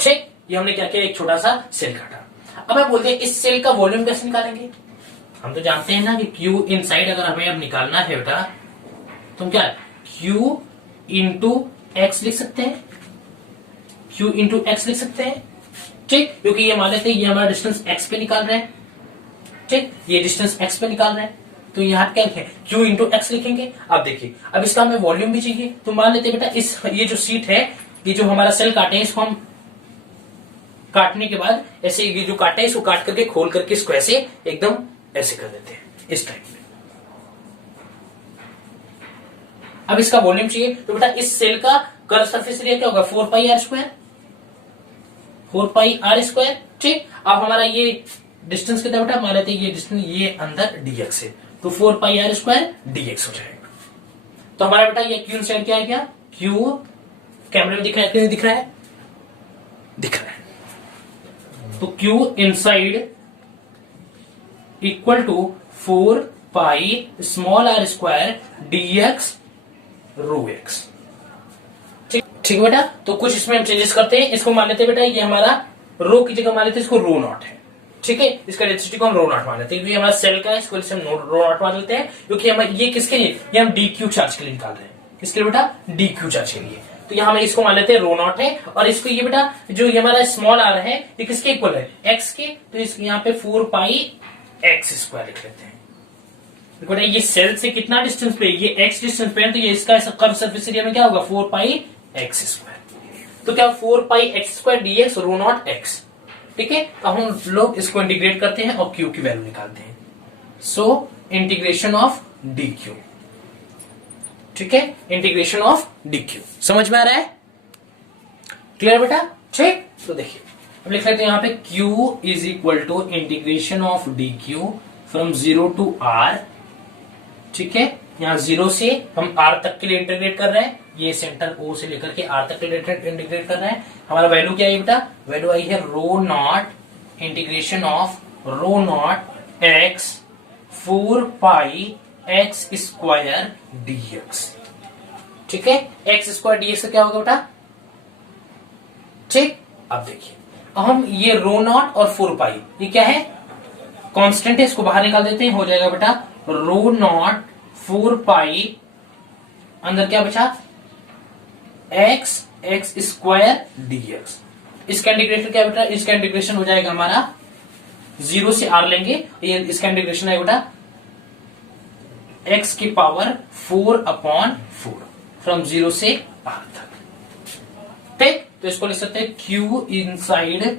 ठीक, ये हमने क्या किया, एक छोटा सा सेल काटा। अब मैं बोलते हैं इस सेल का वॉल्यूम कैसे निकालेंगे। हम तो जानते हैं ना कि Q इनसाइड अगर हमें अब निकालना है बेटा, तो हम क्या Q इंटू एक्स लिख सकते हैं, Q इंटू एक्स लिख सकते हैं। ठीक, क्योंकि ये मान लेते हैं ये हमारा डिस्टेंस x पे निकाल रहे हैं। ठीक, ये डिस्टेंस x पे निकाल रहे हैं, तो यहाँ क्या लिखें, Q इंटू एक्स लिखेंगे। अब देखिए, अब इसका हमें वॉल्यूम भी चाहिए, तो मान लेते हैं बेटा इस ये जो सीट है, ये जो हमारा सेल काटे हैं, इसको हम काटने के बाद ऐसे ये जो काटे हैं इसको काट करके खोल करके इसको ऐसे एकदम ऐसे कर देते हैं, इस टाइप में। अब इसका वॉल्यूम चाहिए, तो बेटा इस सेल का कर्व सरफेस एरिया क्या होगा, 4 pi R square, 4 pi R square. ठीक, अब हमारा ये डिस्टेंस कितना बेटा, मान लेते हैं ये डिस्टेंस ये अंदर डीएक्स है, तो 4 पाई आर स्क्वायर डीएक्स हो जाएगा। तो हमारा बेटा ये क्यू इनसाइड क्या है, क्या क्यू कैमरे में दिख रहा है कि नहीं दिख रहा है, दिख रहा है। तो Q inside equal to 4 pi small are square DX rho X. ठीक, ठीक है बेटा, तो कुछ इसमें हम चेंजेस करते हैं। इसको मान लेते हैं बेटा ये हमारा रो की जगह मान लेते हैं इसको रो नॉट है। ठीक है, इसका इलेक्ट्रिसिटी को हम रो नॉट मान लेते हैं, क्योंकि हमारा सेल का है, इसको हम रो नॉट मान लेते हैं, क्योंकि हम ये किसके लिए, ये हम डी क्यू चार्ज के लिए निकाल रहे हैं। किसके लिए बेटा, डी क्यू चार्ज के लिए। तो यहाँ हम इसको मान लेते हैं रो नॉट है, और इसको ये बेटा जो ये हमारा स्मॉल आर है ये किसके इक्वल है, एक्स के, तो इसके यहाँ पे 4 पाई एक्स स्क्वायर लिख लेते हैं। बेटा ये सेल से कितना डिस्टेंस पे, ये एक्स डिस्टेंस पे है, तो ये इसका कर्व सरफेस एरिया में क्या होगा 4 पाई एक्स स्क्वायर। तो क्या 4 pi X square DX rho naught X. ठीक है, अब हम लोग इसको इंटीग्रेट करते हैं और क्यू की वैल्यू निकालते हैं। So integration of d Q. ठीक है, इंटीग्रेशन ऑफ डी क्यू समझ में आ रहा है, क्लियर बेटा। ठीक, तो देखिए अब लिख लेते हैं यहाँ पे Q is equal to integration of d q from 0 to R। ठीक है, यहाँ 0 से हम R तक के लिए इंटीग्रेट कर रहे हैं, ये सेंटर O से लेकर के R तक के लिए इंटीग्रेट कर रहे हैं। हमारा वैल्यू क्या है बेटा, वैल्यू आई है rho naught integration of rho naught X 4 pi X square DX. ठीक है, एक्स स्क्वायर डीएक्स क्या होगा बेटा। ठीक, अब देखिए हम ये रो नॉट और 4 पाई ये क्या है, कांस्टेंट है, इसको बाहर निकाल देते हैं, हो जाएगा बेटा रो नॉट 4 पाई, अंदर क्या बचा एक्स एक्स स्क्वायर डीएक्स। इसका इंटीग्रेशन क्या बेटा, इसका इंटीग्रेशन हो जाएगा हमारा 0 से R लेंगे, ये इसका इंटीग्रेशन है बेटा x की पावर 4/4 फ्रॉम 0 से R तक। ठीक, तो इसको लिख सकते हैं Q inside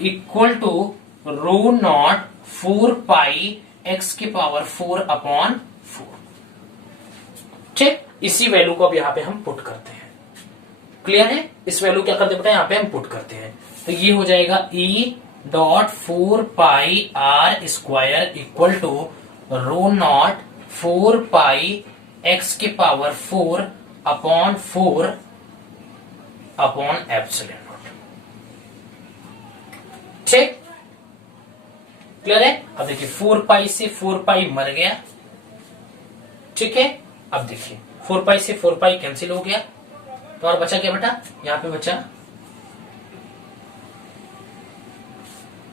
equal to rho naught 4 pi x की पावर 4/4। ठीक, इसी वैल्यू को अब यहां पे हम पुट करते हैं। क्लियर है, इस वैल्यू क्या करते हैं यहां पे हम पुट करते हैं, तो ये हो जाएगा E.4 pi R square equal to rho naught 4 pi x की पावर 4/4 अपॉन एप्सिलॉन नॉट। ठीक, क्लियर है। अब देखिए 4 पाई से 4 पाई मर गया। ठीक है, अब देखिए 4 पाई से 4 पाई कैंसिल हो गया, तो और बचा क्या बेटा, यहां पे बचा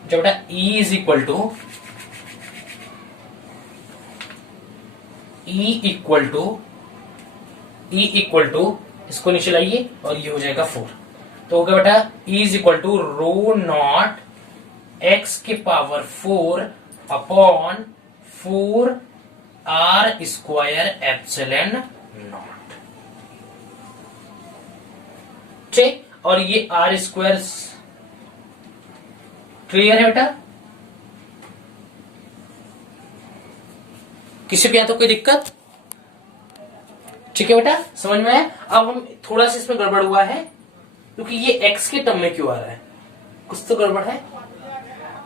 जो बेटा E is equal to E equal to इसको नीचे लाइए और ये हो जाएगा 4, तो होगा बेटा E is equal to rho naught x के power 4/4 R square epsilon naught. ठीक, और ये R स्क्वायर क्लियर है बेटा, किसी को यहां तो कोई दिक्कत। ठीक है बेटा, समझ में आया। अब हम थोड़ा सा इसमें गड़बड़ हुआ है, क्योंकि ये x के टर्म में क्यों आ रहा है, कुछ तो गड़बड़ है।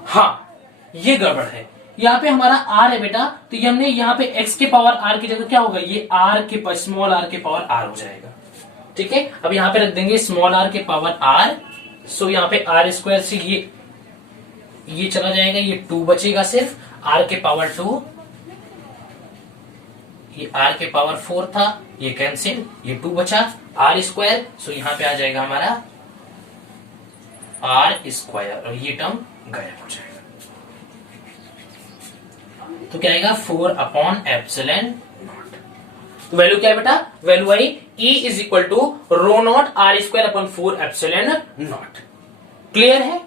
हाँ, ये गड़बड़ है, यहाँ पे हमारा r है बेटा, तो ये हमने यहाँ पे x के पावर r की जगह क्या होगा, ये r के स्मॉल r के पावर r हो जाएगा। ठीक है, अब यहाँ पे रख देंगे स्मॉल r के पावर r, सो यहाँ पे r स्क्वायर से ये चला जाएगा, ये 2 बचेगा सिर्फ, r के पावर 2, ये r के पावर 4 था, ये कैंसिल, ये 2 बचा, r स्क्वायर, सो यहां पे आ जाएगा हमारा r स्क्वायर, और ये टर्म गायब हो जाएगा। तो क्या आएगा 4/एप्सिलॉन नॉट। तो वैल्यू क्या है बेटा, value I E is equal to rho naught R square upon 4 epsilon naught. Clear है,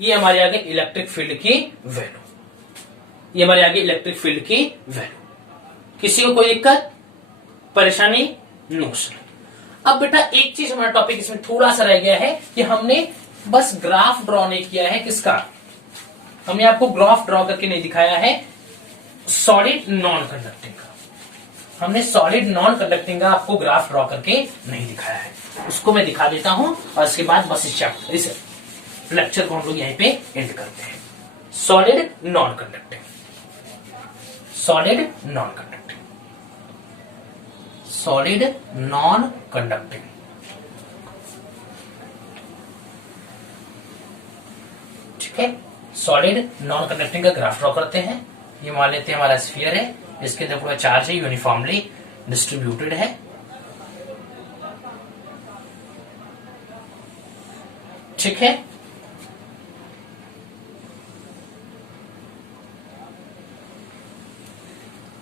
ये हमारे आगे इलेक्ट्रिक फील्ड की वैल्यू, ये हमारे आगे इलेक्ट्रिक फील्ड की वैल्यू। किसी को कोई दिक्कत परेशानी, नो सर। अब बेटा एक चीज हमारा टॉपिक इसमें थोड़ा सा रह गया है कि हमने बस ग्राफ ड्रॉ नहीं किया है, किसका, हमने आपको ग्राफ ड्रॉ करके नहीं दिखाया है सॉलिड नॉन कंडक्टिंग का। हमने सॉलिड नॉन कंडक्टिंग का आपको ग्राफ ड्रॉ करके नहीं दिखाया है, उसको मैं दिखा देता हूं, और इसके बाद बस इस चैप्टर इस लेक्चर को हम लोग यहीं पे एंड करते हैं। Solid non conducting, solid non conducting, solid non conducting. ठीक है, सॉलिड नॉन कंडक्टिंग का ग्राफ ड्रॉ करते हैं। ये मान लेते हैं हमारा स्फीयर है, इसके अंदर पूरा चार्ज है, यूनिफॉर्मली डिस्ट्रीब्यूटेड है। ठीक है,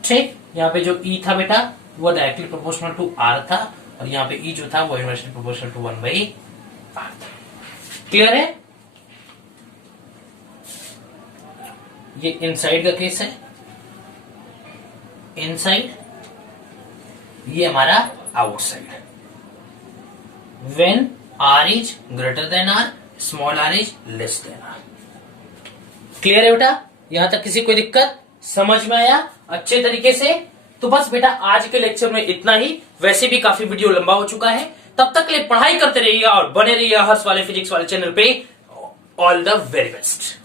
ठीक। यहाँ पे जो ई था बेटा वो डायरेक्टली प्रोपोर्शनल टू आर था, और यहाँ पे ई जो था वो इनवर्सली प्रोपोर्शनल टू 1/r था। क्लियर है? ये इनसाइड का केस है, इनसाइड, ये हमारा outside. When r is greater then r, small r is less then r। Clear है बेटा? यहां तक किसी कोई दिक्कत? समझ में आया अच्छे तरीके से? तो बस बेटा आज के लेक्चर में इतना ही। वैसे भी काफी वीडियो लंबा हो चुका है। तब तक के लिए पढ़ाई करते रहिएगा और बने रहिएगा हर्ष वाले फिजिक्स वाले चैनल पे। All the very best.